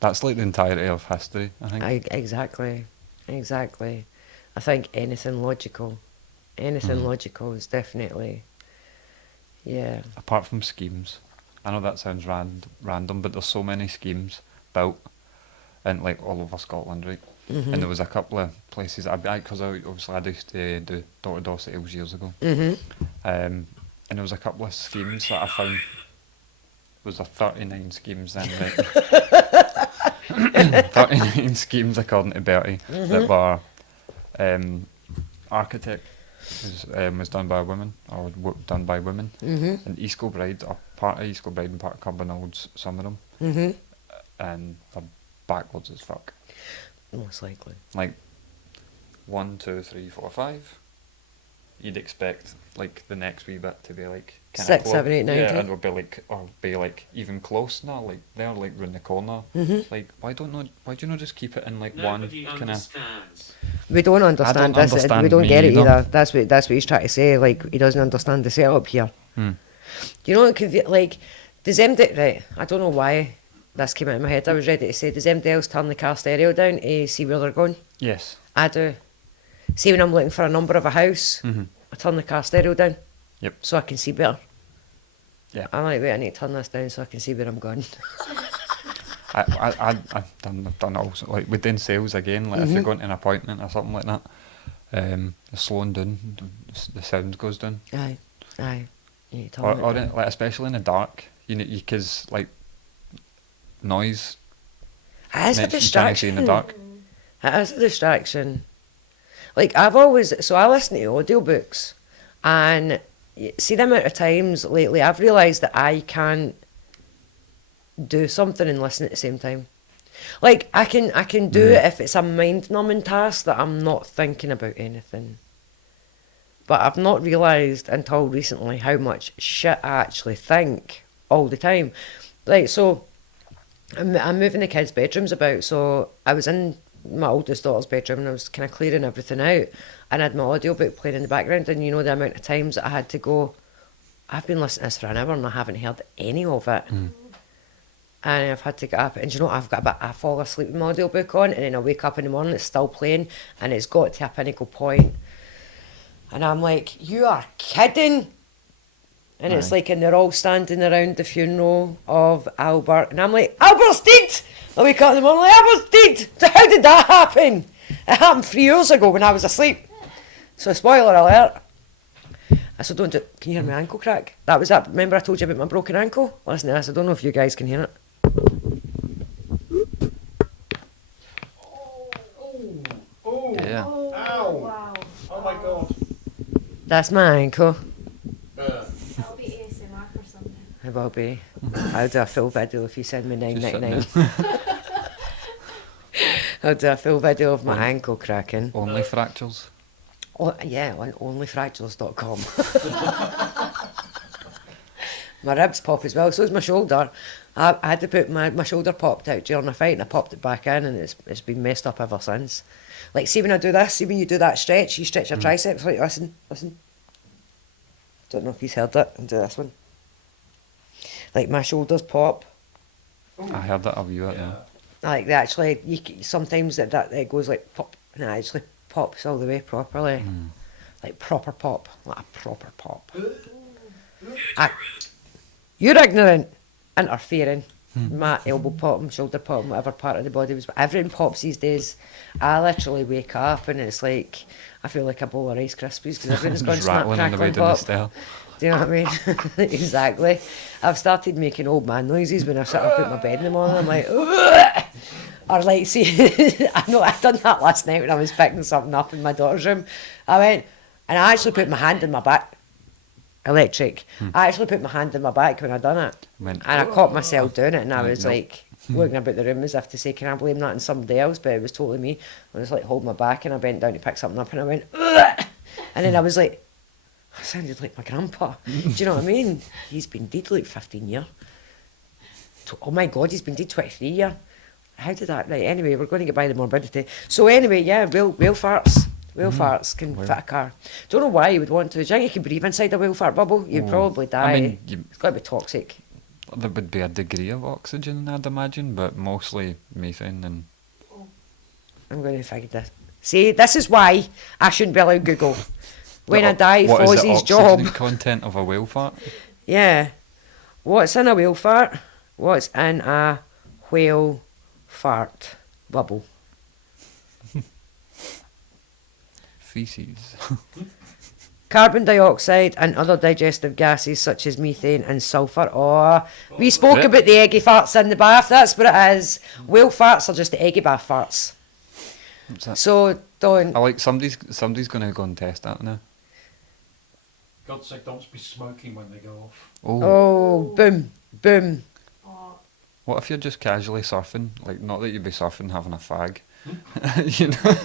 That's like the entirety of history, I think. Exactly. I think anything logical is definitely, yeah. Apart from schemes, I know that sounds random, but there's so many schemes built in like all over Scotland, right? Mm-hmm. And there was a couple of places because obviously I used to do door-to-door sales years ago, Mm-hmm. and there was a couple of schemes that I found. Was there 39 schemes then? Right? 39 schemes according to Bertie that were architect was done by a woman or done by women. Mm-hmm. And East Kilbride, or part of East Kilbride and part of Cumbernauld, some of them. Mm-hmm. And they're backwards as fuck. Most likely. Like 1, 2, 3, 4, 5. You'd expect like the next wee bit to be like 6, 7, 8, 9, yeah, 10. and would be like even close now. Like they're like round the corner. Mhm. Like why do you not just keep it in like Nobody one kind of? understands. We don't understand don't this. understand We don't me get it either. either. That's what he's trying to say. Like, he doesn't understand the setup here. You know, it could be, like, does MD... Right, I don't know why this came out of my head. I was ready to say, does MD else turn the car stereo down to see where they're going? Yes. I do. See, when I'm looking for a number of a house, I turn the car stereo down. Yep. So I can see better. Yeah. I'm like, wait, I need to turn this down so I can see where I'm going. I've done it also. Like within sales again. Like if you're going to an appointment or something like that, the slowing down, the sound goes down. Aye. You need to turn it Or down. like especially in the dark, because like noise. It is a makes you can't see distraction. in the dark. It is a distraction. Like, I listen to audiobooks, and see the amount of times lately I've realised that I can't do something and listen at the same time. Like, I can do it if it's a mind-numbing task that I'm not thinking about anything. But I've not realised until recently how much shit I actually think all the time. Like, so, I'm moving the kids' bedrooms about, so I was in my oldest daughter's bedroom and I was kind of clearing everything out, and I had my audiobook playing in the background, and you know the amount of times that I had to go, I've been listening to this for an hour and I haven't heard any of it. And I've had to get up, and you know, I fall asleep with my audiobook on, and then I wake up in the morning, it's still playing, and it's got to a pinnacle point. And I'm like, you are kidding? And it's like, and they're all standing around the funeral of Albert, and I'm like, Albert's dead! I wake up in the morning like, Albert's dead! So how did that happen? It happened 3 years ago when I was asleep. So spoiler alert. I said, don't do it. Can you hear my ankle crack? That was that. Remember I told you about my broken ankle? Listen to this, I don't know if you guys can hear it. Yeah. Oh, Ow. wow. Oh my god. That's my ankle. That'll be ASMR for something. It will be. I'll do a full video if you send me Just sitting $9.99. I'll do a full video of my Only- ankle cracking. Only fractures. Oh, yeah, on onlyfractures.com. My ribs pop as well, so is my shoulder. I had to put my shoulder popped out during a fight, and I popped it back in, and it's been messed up ever since. Like, see when I do this, see when you do that stretch, you stretch your triceps, like, listen. Don't know if you've heard it, and do this one. Like, my shoulders pop. I heard that a wee bit. Yeah. Like, they actually, sometimes that it goes like pop, and it actually pops all the way properly. Like, proper pop. Like a proper pop. You're ignorant. Interfering. My elbow pop, my shoulder pop, whatever part of the body was. Everything pops these days. I literally wake up and it's like, I feel like a bowl of Rice Krispies because everything's gone Just snap, rattling on the way crackle, down the pop. stair. Do you know what I mean? Exactly. I've started making old man noises when I sit up in my bed in the morning. I'm like, ugh! Or like, see, I know I done that last night when I was picking something up in my daughter's room. I went, and I actually put my hand in my back. Electric. I actually put my hand in my back when I done it. Went, And I caught myself doing it, and I Like, was no. like looking about the room as if to say, can I blame that on somebody else? But it was totally me. I was like holding my back, and I bent down to pick something up, and I went, ugh! And then I was like, I sounded like my grandpa. Do you know what I mean? He's been dead like 15 years. Oh my God, he's been dead 23 years. How did that? Right, anyway, we're going to get by the morbidity. So anyway, yeah, whale farts. Whale farts can fit a car. Don't know why you would want to. Do you think you could breathe inside a whale fart bubble? You'd probably die. I mean, It's got to be toxic. there would be a degree of oxygen, I'd imagine, but mostly methane and. I'm going to find this. See, this is why I shouldn't be allowed Google. When I die, What is the Fozzie's job. oxygen content of a whale fart? Yeah. What's in a whale fart? What's in a whale fart bubble? Feces. Carbon dioxide and other digestive gases such as methane and sulphur. Oh, we spoke Yeah. about the eggy farts in the bath. That's what it is. Whale farts are just the eggy bath farts. What's that? So don't. I like somebody's going to go and test that now. God's sake, don't be smoking when they go off. Oh, Oh, boom, boom. Oh, What if you're just casually surfing? Like, not that you'd be surfing having a fag, you know?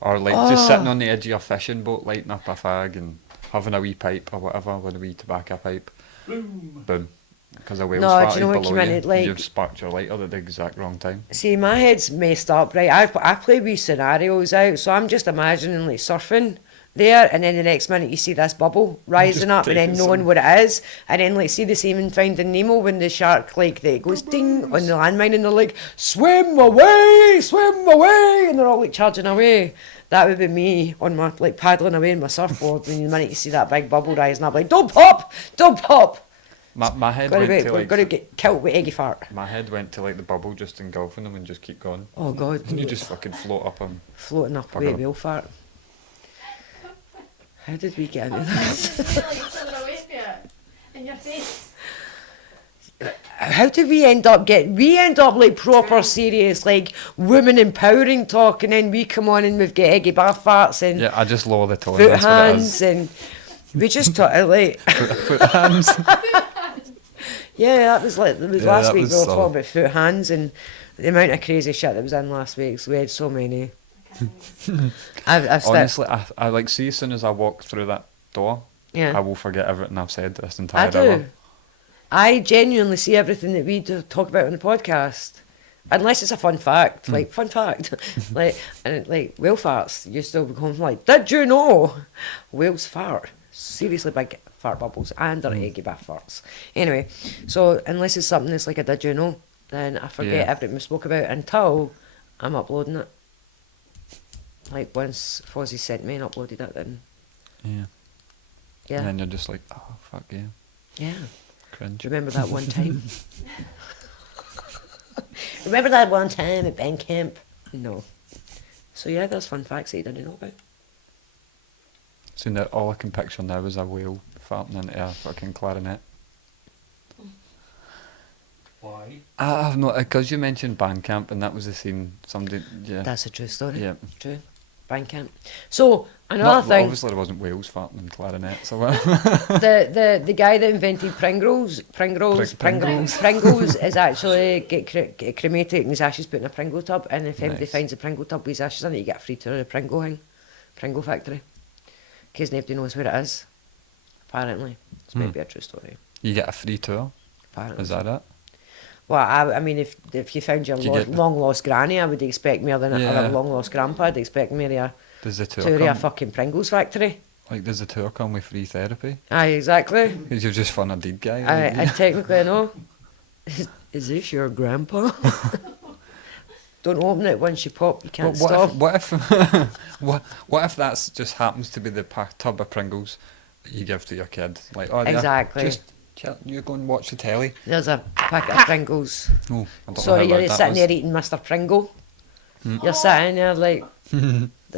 Or like just sitting on the edge of your fishing boat, lighting up a fag and having a wee pipe or whatever with a wee tobacco pipe. Boom. Boom. Because a whale's No, do farted you know what below you you, meant? and Like- you've sparked your lighter at the exact wrong time. See, my head's messed up, right? I play wee scenarios out, so I'm just imagining like surfing there, and then the next minute you see this bubble rising up, and then taking knowing some- what it is, and then like see the same in Finding Nemo when the shark like that goes ding on the landmine, and they're like swim away, and they're all like charging away. That would be me on my like paddling away on my surfboard, and the minute you see that big bubble rising up, like don't pop. My head Gotta went be, to we're like gonna get killed with eggy fart. my head went to like the bubble, just engulfing them and just keep going. Oh god, And you just fucking float up and floating up Bugger with them. whale fart. How did we get into this? I feel like you're swimming away from you. In your face. How did we end up like proper serious like women empowering talk, and then we come on and we've got eggy bath farts and yeah, I just lower the tone. foot That's what it hands is. and we just talk like Foot hands. yeah, that was last that week we were was talking solid. about foot hands and the amount of crazy shit that was in last week. So we had so many. I've still, Honestly, I like see as soon as I walk through that door, I yeah, will forget everything I've said this I entire do. hour. I genuinely see everything that we do talk about on the podcast. Unless it's a fun fact, like fun fact, like and like whale farts, you're still going like, did you know whales fart? Seriously big fart bubbles and they're eggy bath farts. Anyway, so unless it's something that's like a did you know, then I forget Yeah. everything we spoke about until I'm uploading it. Like once Fozzie sent me and uploaded it, then Yeah. yeah, And then you're just like, oh fuck yeah, yeah. cringe. Remember that one time? Remember that one time at band camp? No. So yeah, there's fun facts that you didn't know about. So now all I can picture now is a whale farting into a fucking clarinet. Why? I've not, because you mentioned Bandcamp and that was the scene. Somebody, yeah, That's a true story. yeah. True. Band camp. So another Well, thing, obviously there wasn't whales farting in clarinets or whatever. the guy that invented Pringles is actually get cremated and his ashes put in a Pringle tub, and if anybody Nice. finds a Pringle tub with his ashes in it, you get a free tour of the Pringle factory. In case nobody knows where it is. Apparently. It's maybe a true story. You get a free tour. Apparently. Is that it? Well, I mean, if you found your Do you get the- long lost granny, I would expect more than Yeah. a long lost grandpa. I'd expect me a Does the tour tour of a come? fucking Pringles factory. Like, does the tour come with free therapy? Aye, exactly. Because you're just fun a deed guy. Like, I technically know. Is this your grandpa? Don't open it once you pop. You can't But stop. what if what if that's just happens to be the tub of Pringles that you give to your kid? Like, oh, there, Exactly. just chill, you go and watch the telly. There's a packet of Pringles. Oh, I don't Sorry, know how you're loud sitting that there eating Mr. Pringle. Hmm. You're sitting there like,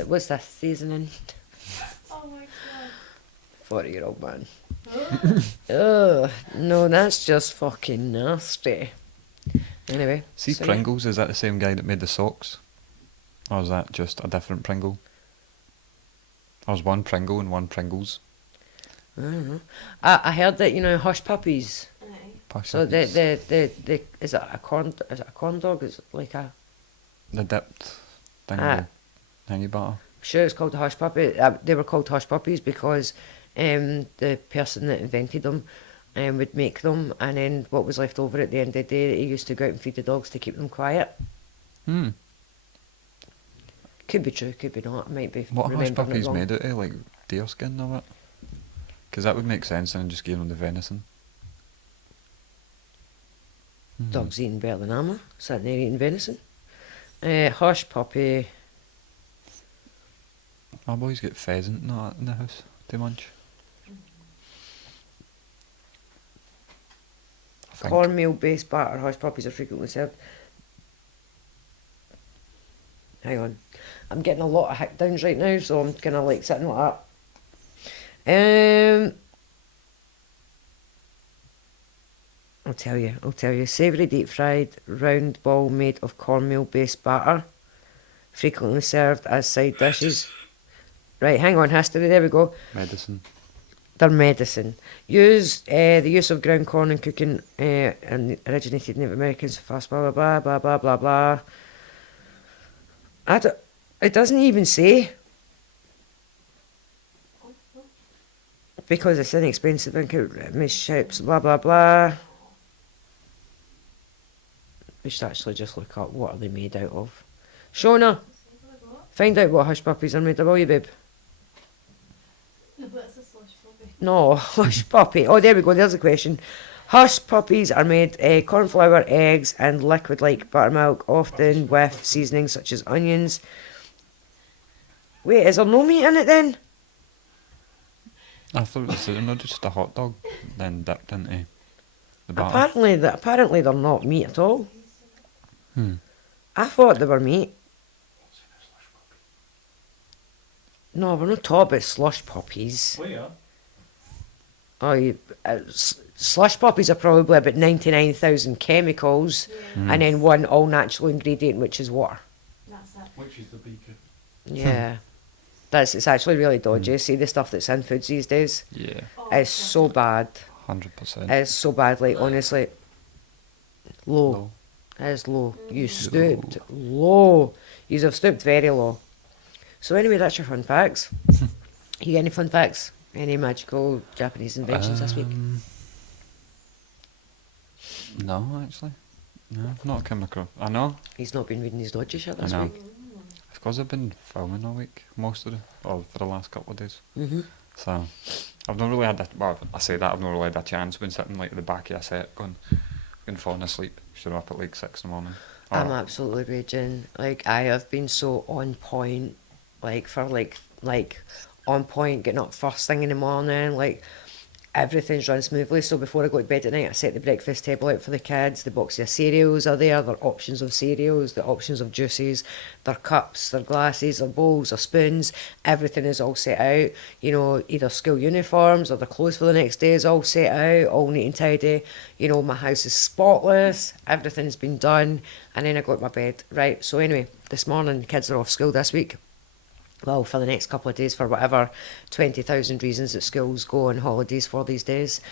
what's this seasoning? Oh my 40-year-old man. god. Ugh, no, that's just fucking nasty. Anyway. See, so yeah. Pringles, is that the same guy that made the socks? Or is that just a different Pringle? Or is one Pringle and one Pringles? I don't know. I heard that, hush puppies. Aye. So the is it a corn dog? Is it like a The dipped thing, Ah. thingy butter. I'm sure it's called a hush puppy. They were called hush puppies because the person that invented them would make them, and then what was left over at the end of the day, he used to go out and feed the dogs to keep them quiet. Hmm. Could be true, could be not. I might be What are hush remembering it puppies wrong. made out of? Like deer skin or what? Because that would make sense, and just give them the venison. Hmm. Dogs eating better than armour, sitting there eating venison. Hush puppy. Our boys get pheasant and that in the house to munch. I think. Cornmeal based batter hush puppies are frequently served. Hang on. I'm getting a lot of hick downs right now, so I'm kinda like sitting like that. I'll tell you. Savoury deep fried round ball made of cornmeal based batter. Frequently served as side dishes. Right, hang on, history, there we go. Medicine. They're medicine. The use of ground corn in cooking and originated in Native Americans fast, blah, blah, blah, blah, blah, blah, blah. It doesn't even say, because it's inexpensive and miss shapes, blah, blah, blah. We should actually just look up what are they made out of. Shona, find out what hush puppies are made of, will you, babe? No, but it's a slush puppy. No, hush puppy. Oh, there we go. There's the question. Hush puppies are made corn flour, eggs, and liquid like buttermilk, often with seasonings such as onions. Wait, is there no meat in it then? I thought it was not just a hot dog, then dipped into the batter. Apparently they're not meat at all. Hmm. I thought they were meat. No, we're not talking about slush puppies. We are. Slush puppies are probably about 99,000 chemicals, Yeah, and then one all natural ingredient, which is water. that's it. Which is the beaker. Yeah. It's actually really dodgy. See the stuff that's in foods these days? Yeah, Oh, It's so bad. 100%. It's so bad, like, honestly. Low. Low. It's low. You stooped low. You have stooped very low. So anyway, that's your fun facts. You got any fun facts? Any magical Japanese inventions this week? No, actually. No, I've not come across. I know. He's not been reading his dodgy shit this I know. week. It's because I've been filming all week, most of for the last couple of days. Mm-hmm. So, I've not really had that. Well, I say that I've not really had a chance. Been sitting like at the back of a set, going, falling asleep. Should up at like 6 in the morning. I'm Or- absolutely raging. Like, I have been so on point, like, for like on point, getting up first thing in the morning, like, everything's run smoothly. So before I go to bed at night, I set the breakfast table out for the kids. The boxes of cereals are there, their options of cereals, the options of juices, their cups, their glasses, their bowls, their spoons. Everything is all set out. You know, either school uniforms or their clothes for the next day is all set out, all neat and tidy. You know, my house is spotless. Everything's been done. And then I go to my bed. Right, so anyway, this morning, the kids are off school this week. Well, for the next couple of days, for whatever 20,000 reasons that schools go on holidays for these days.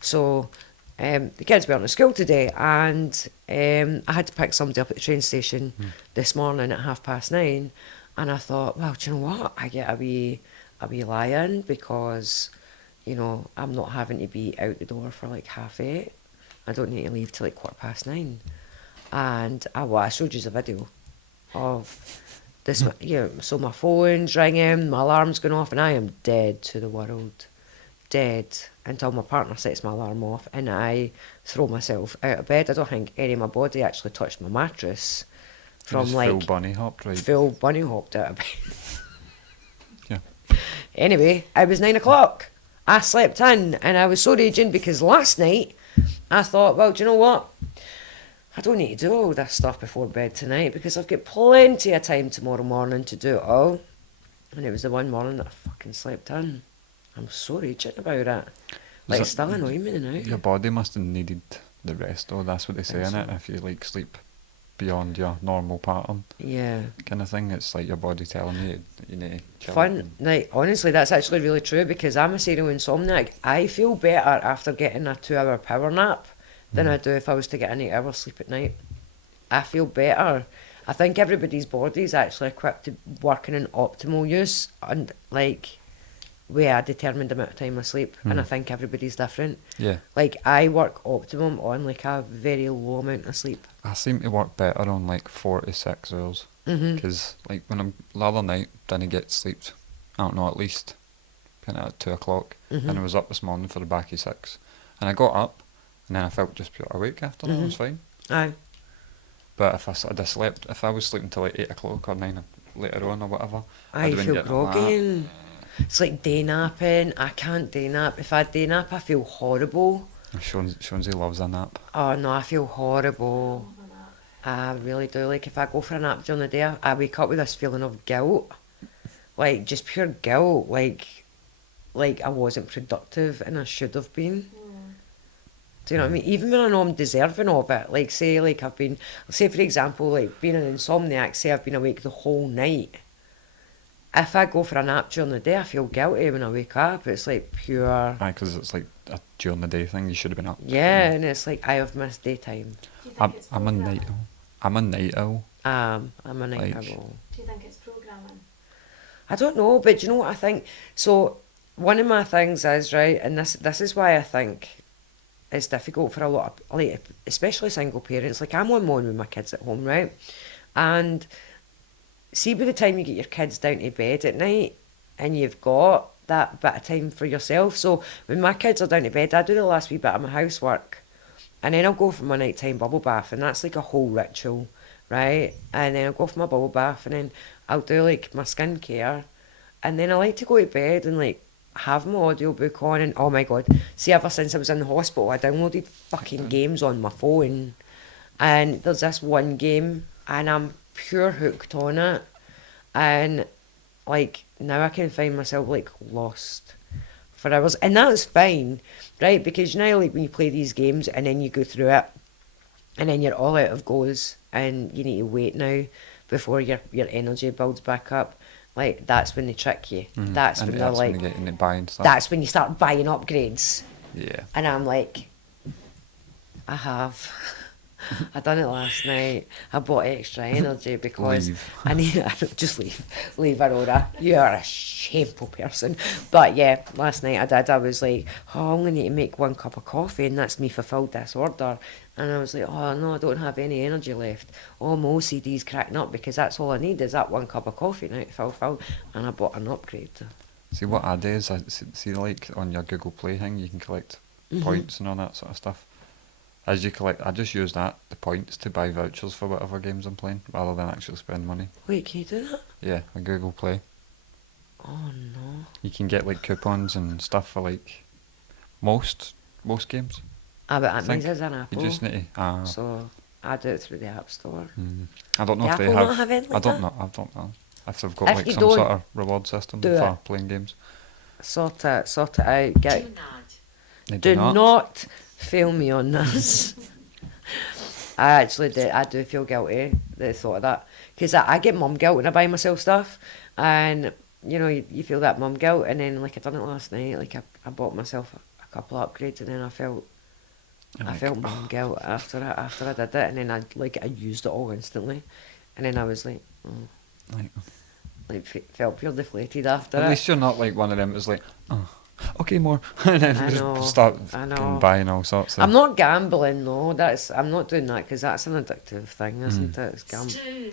So the kids weren't at school today, and I had to pick somebody up at the train station this morning at 9:30, and I thought, well, do you know what? I get a wee lie-in because, you know, I'm not having to be out the door for like 8:30. I don't need to leave till like 9:15. And I showed you a video of this, so my phone's ringing, my alarm's going off, and I am dead to the world. Dead until my partner sets my alarm off and I throw myself out of bed. I don't think any of my body actually touched my mattress from just like full bunny hopped, right? full bunny hopped out of bed. Yeah. Anyway, it was 9 o'clock. I slept in and I was so raging because last night I thought, well, do you know what? I don't need to do all this stuff before bed tonight because I've got plenty of time tomorrow morning to do it all. And it was the one morning that I fucking slept in. I'm so raging about it. Like, it's still annoying me now. Your body must have needed the rest, though. That's what they say, That's innit? right. If you like sleep beyond your normal pattern, Yeah. kind of thing, it's like your body telling you that you need to chill. Fun. Like, honestly, that's actually really true because I'm a serial insomniac. I feel better after getting a 2-hour power nap than I do if I was to get an 8-hour sleep at night. I feel better. I think everybody's body is actually equipped to work in an optimal use and like with a determined amount of time of sleep. And I think everybody's different. Yeah. Like, I work optimum on like a very low amount of sleep. I seem to work better on like 4 to 6 hours. Mm-hmm. Because, like, when I'm the other night, didn't get sleep, I don't know, at least kind of at 2 o'clock. Mm-hmm. And I was up this morning for the back of 6. And I got up, and then I felt just pure awake after that. It was fine. Aye. But if if I was sleeping till like 8 o'clock or 9 later on or whatever, I wouldn't feel get groggy. It's like day napping. I can't day nap. If I day nap, I feel horrible. Shonzy loves a nap. Oh no, I feel horrible. I really do. Like, if I go for a nap during the day, I wake up with this feeling of guilt. Like, just pure guilt. Like I wasn't productive and I should have been. Do you know what I mean? Even when I know I'm deserving of it. Like, say, like, I've been, say, for example, like, being an insomniac, say I've been awake the whole night. if I go for a nap during the day, I feel guilty when I wake up. It's like pure, Aye, because it's like a during the day thing. You should have been up. yeah, and it's like I have missed daytime. Do you think I'm, it's I'm a programming? night owl. I'm a night owl. I'm a night Like- owl. Do you think it's programming? I don't know, but do you know what I think? So one of my things is, right, and this is why I think it's difficult for a lot of, like, especially single parents. Like, I'm on my own with my kids at home, right? And see, by the time you get your kids down to bed at night and you've got that bit of time for yourself. So when my kids are down to bed, I do the last wee bit of my housework, and then I'll go for my nighttime bubble bath, and that's like a whole ritual, right? And then I'll go for my bubble bath, and then I'll do like my skincare, and then I like to go to bed and like have my audiobook on. And oh my god, see, ever since I was in the hospital, I downloaded fucking games on my phone, and there's this one game, and I'm pure hooked on it, and like now I can find myself like lost for hours, and that's fine, right? Because you know, like when you play these games and then you go through it, and then you're all out of goes, and you need to wait now before your energy builds back up. Like, that's when they trick you. That's and when they're that's like, when you get in it buying stuff. that's when you start buying upgrades. Yeah. And I'm like, I have. I done it last night. I bought extra energy because Leave. I need. Just leave, Aurora. You are a shameful person. But yeah, last night I did. I was like, oh, I'm gonna need to make 1 cup of coffee, and that's me fulfilled this order. And I was like, oh no, I don't have any energy left. Oh, my OCD's cracking up because that's all I need is that 1 cup of coffee now to fulfill. And I bought an upgrade. See what I do is see like on your Google Play thing, you can collect points and all that sort of stuff. As you collect, I just use the points to buy vouchers for whatever games I'm playing, rather than actually spend money. Wait, can you do that? Yeah, on Google Play. Oh no. You can get like coupons and stuff for like most games. Ah, but that think means it's an Apple. You just need to. So I do it through the App Store. I don't know The if they Apple have. not have anything I like don't that? know. I don't know if they've got If like you some don't sort of reward system do for it. playing games. Sort it out. Get. They Do not fail me on this. I actually do. I do feel guilty the thought of that, because I get mum guilt when I buy myself stuff, and you know you feel that mum guilt, and then like I done it last night. Like I bought myself a couple of upgrades, and then I felt mum guilt after I did it, and then I used it all instantly, and then I was like, felt pure deflated after At it. least you're not like one of them that's like, oh, okay, more. And then I just know, start I know. fucking buying all sorts of... I'm not gambling though. I'm not doing that because that's an addictive thing, isn't it? It's gambling.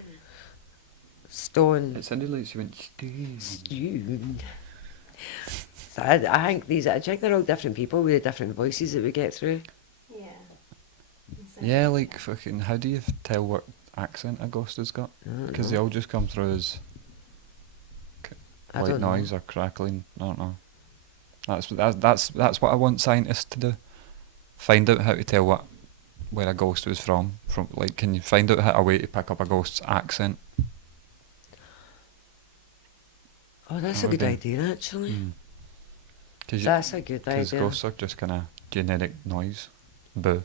Stone. It sounded like she went, Stone. Stone. So I think they're all different people with different voices that we get through. Yeah. Yeah, like fucking, how do you tell what accent a ghost has got? I don't Because know. they all just come through as I white don't know. noise or crackling. I don't know. That's what I want scientists to do. Find out how to tell where a ghost was from. Like, can you find out a way to pick up a ghost's accent? Oh, that's That a would good be- idea actually. Because That's a good idea. ghosts are just kind of generic noise. Boo.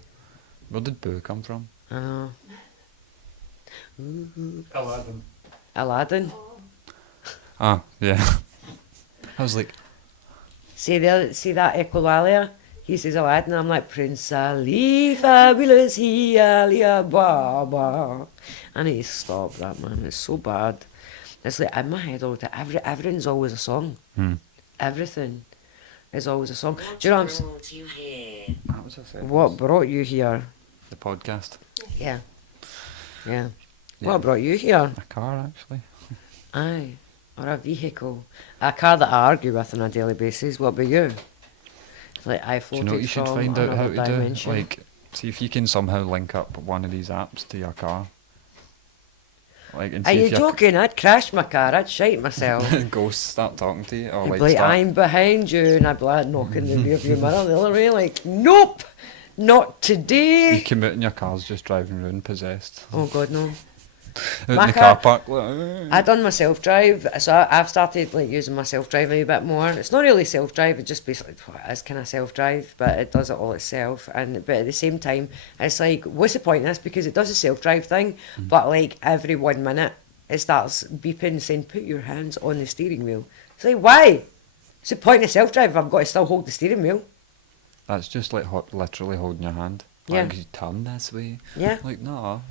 Where did boo come from? I know. Ooh. Aladdin. Aladdin. Oh, Ah, yeah. I was like, See that Echolalia? He says Aladdin. I'm like, Prince Ali, fabulous he Ali Baba. I need to stop that, man. It's so bad. It's like in my head all the time. Everything's always a song. Everything is always a song. Do you know what I'm saying? that was a What brought you here? The podcast. Yeah. Yeah. Yeah. What brought you here? A car, actually. Aye. Or a vehicle. A car that I argue with on a daily basis. What about you? It's like I Do you floated know what you should from find out how another to dimension. do? Like, see if you can somehow link up one of these apps to your car. Like, and Are see you if your joking? I'd crash my car. I'd shite myself. ghosts start talking to you, or I'd like be like, start. I'm behind you, and I'd be like knocking the rearview mirror the other way, like, nope, not You today. come out and your car's just driving around possessed. Oh God, no. Out My in the car car- park. Like, I done my self drive, so I've started like using my self drive a bit more. It's not really self drive; it just basically it's kind of self drive, but it does it all itself. But at the same time, it's like, what's the point in this? Because it does a self drive thing, but like every 1 minute it starts beeping saying, put your hands on the steering wheel. It's like, why? It's the point of self-drive if I've got to still hold the steering wheel. That's just like literally holding your hand. Yeah. Like, you turn this way. Yeah. Like, no.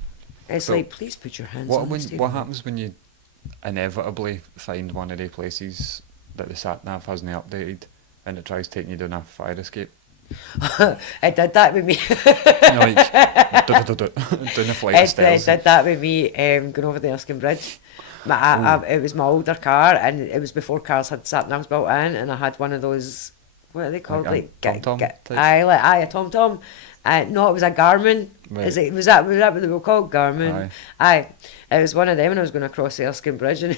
It's So, like, please put your hands on the steering what wheel. happens when you inevitably find one of the places that the sat nav hasn't updated and it tries taking you down a fire escape? It did that with me. You're like, down a flight of It stairs. did that with me going over the Erskine Bridge. It was my older car, and it was before cars had sat navs built in, and I had one of those, what are they called? Like a TomTom type? Aye, a TomTom. No, it was a Garmin. Right. Was that what they were called? Garmin. Aye. It was one of them, and I was going across the Erskine Bridge, and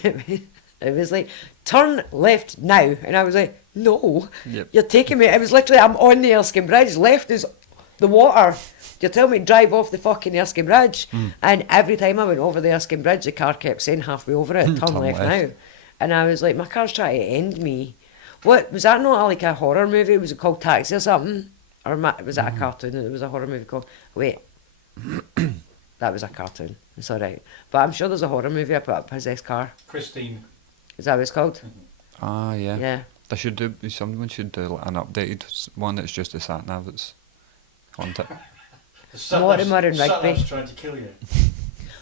it was like, turn left now. And I was like, no, Yep. you're taking me. It was literally, I'm on the Erskine Bridge. Left is the water. You're telling me to drive off the fucking Erskine Bridge. And every time I went over the Erskine Bridge, the car kept saying halfway over it, turn left now. And I was like, my car's trying to end me. What, was that not like a horror movie? Was it called Taxi or something? Or was that a cartoon? It was a horror movie called, wait. That was a cartoon. It's alright. But I'm sure there's a horror movie about a possessed car. Christine. Is that what it's called? Ah, yeah. Yeah. They should do. Someone should do like an updated one that's just a sat nav that's haunted. Mortimer and Rigby. Satnav's trying to kill you.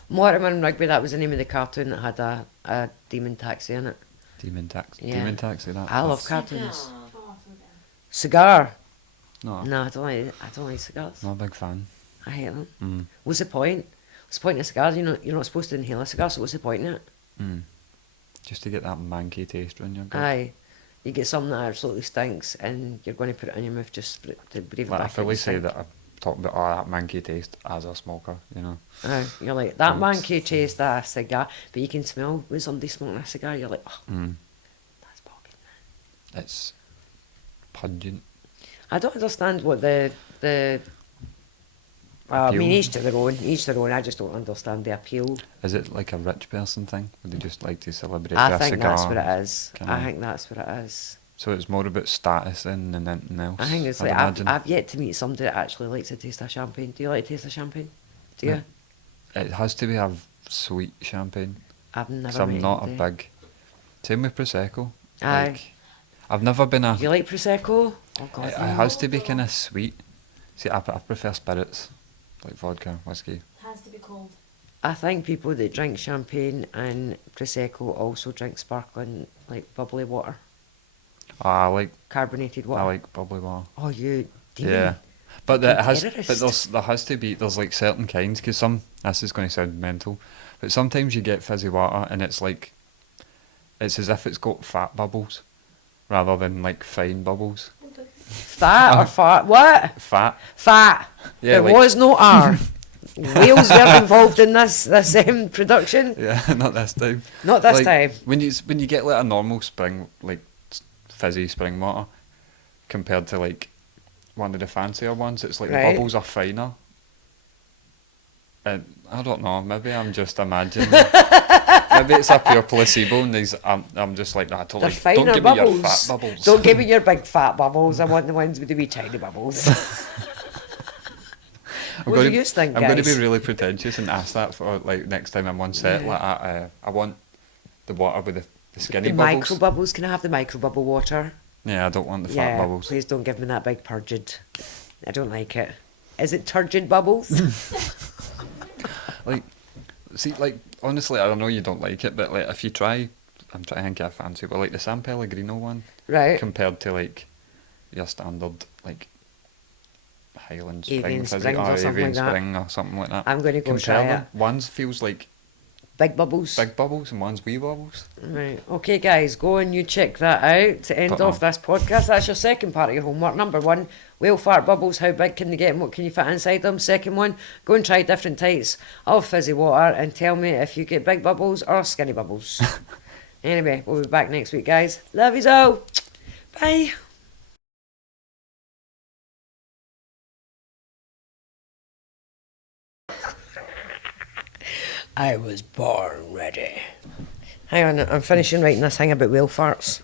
Mortimer and Rigby, that was the name of the cartoon that had a demon taxi in it. Demon taxi. Yeah. Demon taxi. That. I love that's- cartoons. Oh, Cigar. No, No, I don't like cigars. not a big fan. I hate them. Mm. What's the point? What's the point of cigars? You're not supposed to inhale a cigar, so what's the point in it? Mm. Just to get that manky taste in your gut. Aye. You get something that absolutely stinks and you're going to put it in your mouth just to breathe it Like, I back fully out say the that I talk about that manky taste as a smoker, you know. Aye. You're like, that man Thanks. can taste that cigar, but you can smell when somebody's smoking a cigar, you're like, oh, Mm. that's fucking. It's pungent. I don't understand what the I mean, Appeal. each their own. I just don't understand the appeal. Is it like a rich person thing? Would they just like to celebrate I their think cigar? that's what it is. Kinda. I think that's what it is. So it's more about status than anything else. I think it's I'd like imagine. I've yet to meet somebody that actually likes a taste of champagne. Do you like a taste of champagne? Do you? Yeah. It has to be a sweet champagne. I've never. 'Cause I'm met not a anybody. big. Same with prosecco. Aye. Like, I've never been a. You like prosecco? Oh God. It no. has to be kind of sweet. See, I prefer spirits, like vodka, whiskey. It has to be cold. I think people that drink champagne and prosecco also drink sparkling, like bubbly water, I like carbonated water. I like bubbly water. Oh, you demon. Yeah, but there Fucking has terrorist. there has to be like certain kinds because this is going to sound mental, but sometimes you get fizzy water and it's like it's as if it's got fat bubbles rather than like fine bubbles. Fat or fart? What? Fat. Fat. Yeah, There like- was no R. Wales were involved in this production. Yeah, not this time. Not this Like, time. When you get like a normal spring, like fizzy spring water, compared to like one of the fancier ones, it's like Right. the bubbles are finer. And I don't know, maybe I'm just imagining. Maybe it's a pure placebo, and I'm just like, nah, totally. They're finer Don't give me bubbles. your fat bubbles. Don't give me your big fat bubbles. I want the ones with the wee tiny bubbles. What do you think, I'm going to guys? be really pretentious and ask that for like next time I'm on set. Yeah. Like, I want the water with the skinny The bubbles. micro bubbles. Can I have the micro bubble water? Yeah, I don't want the Yeah, fat bubbles. please don't give me that big turgid. I don't like it. Is it turgid bubbles? Like, see, like honestly, I know you don't like it, but like if you try, I'm trying to think of a fancy, but like the San Pellegrino one, Right. compared to like your standard like Highland Spring, Avian fizzy, Springs or something Avian like that. Spring or something like that. I'm going to go Compare try them. it. One's feels like Big bubbles. big bubbles and one's wee bubbles. Right. Okay, guys, go and you check that out to end Uh-uh. off this podcast. That's your second part of your homework. Number one, whale fart bubbles. How big can they get and what can you fit inside them? Second one, go and try different types of fizzy water and tell me if you get big bubbles or skinny bubbles. Anyway, we'll be back next week, guys. Love yous all. Bye. I was born ready. Hang on, I'm finishing writing this thing about whale farts.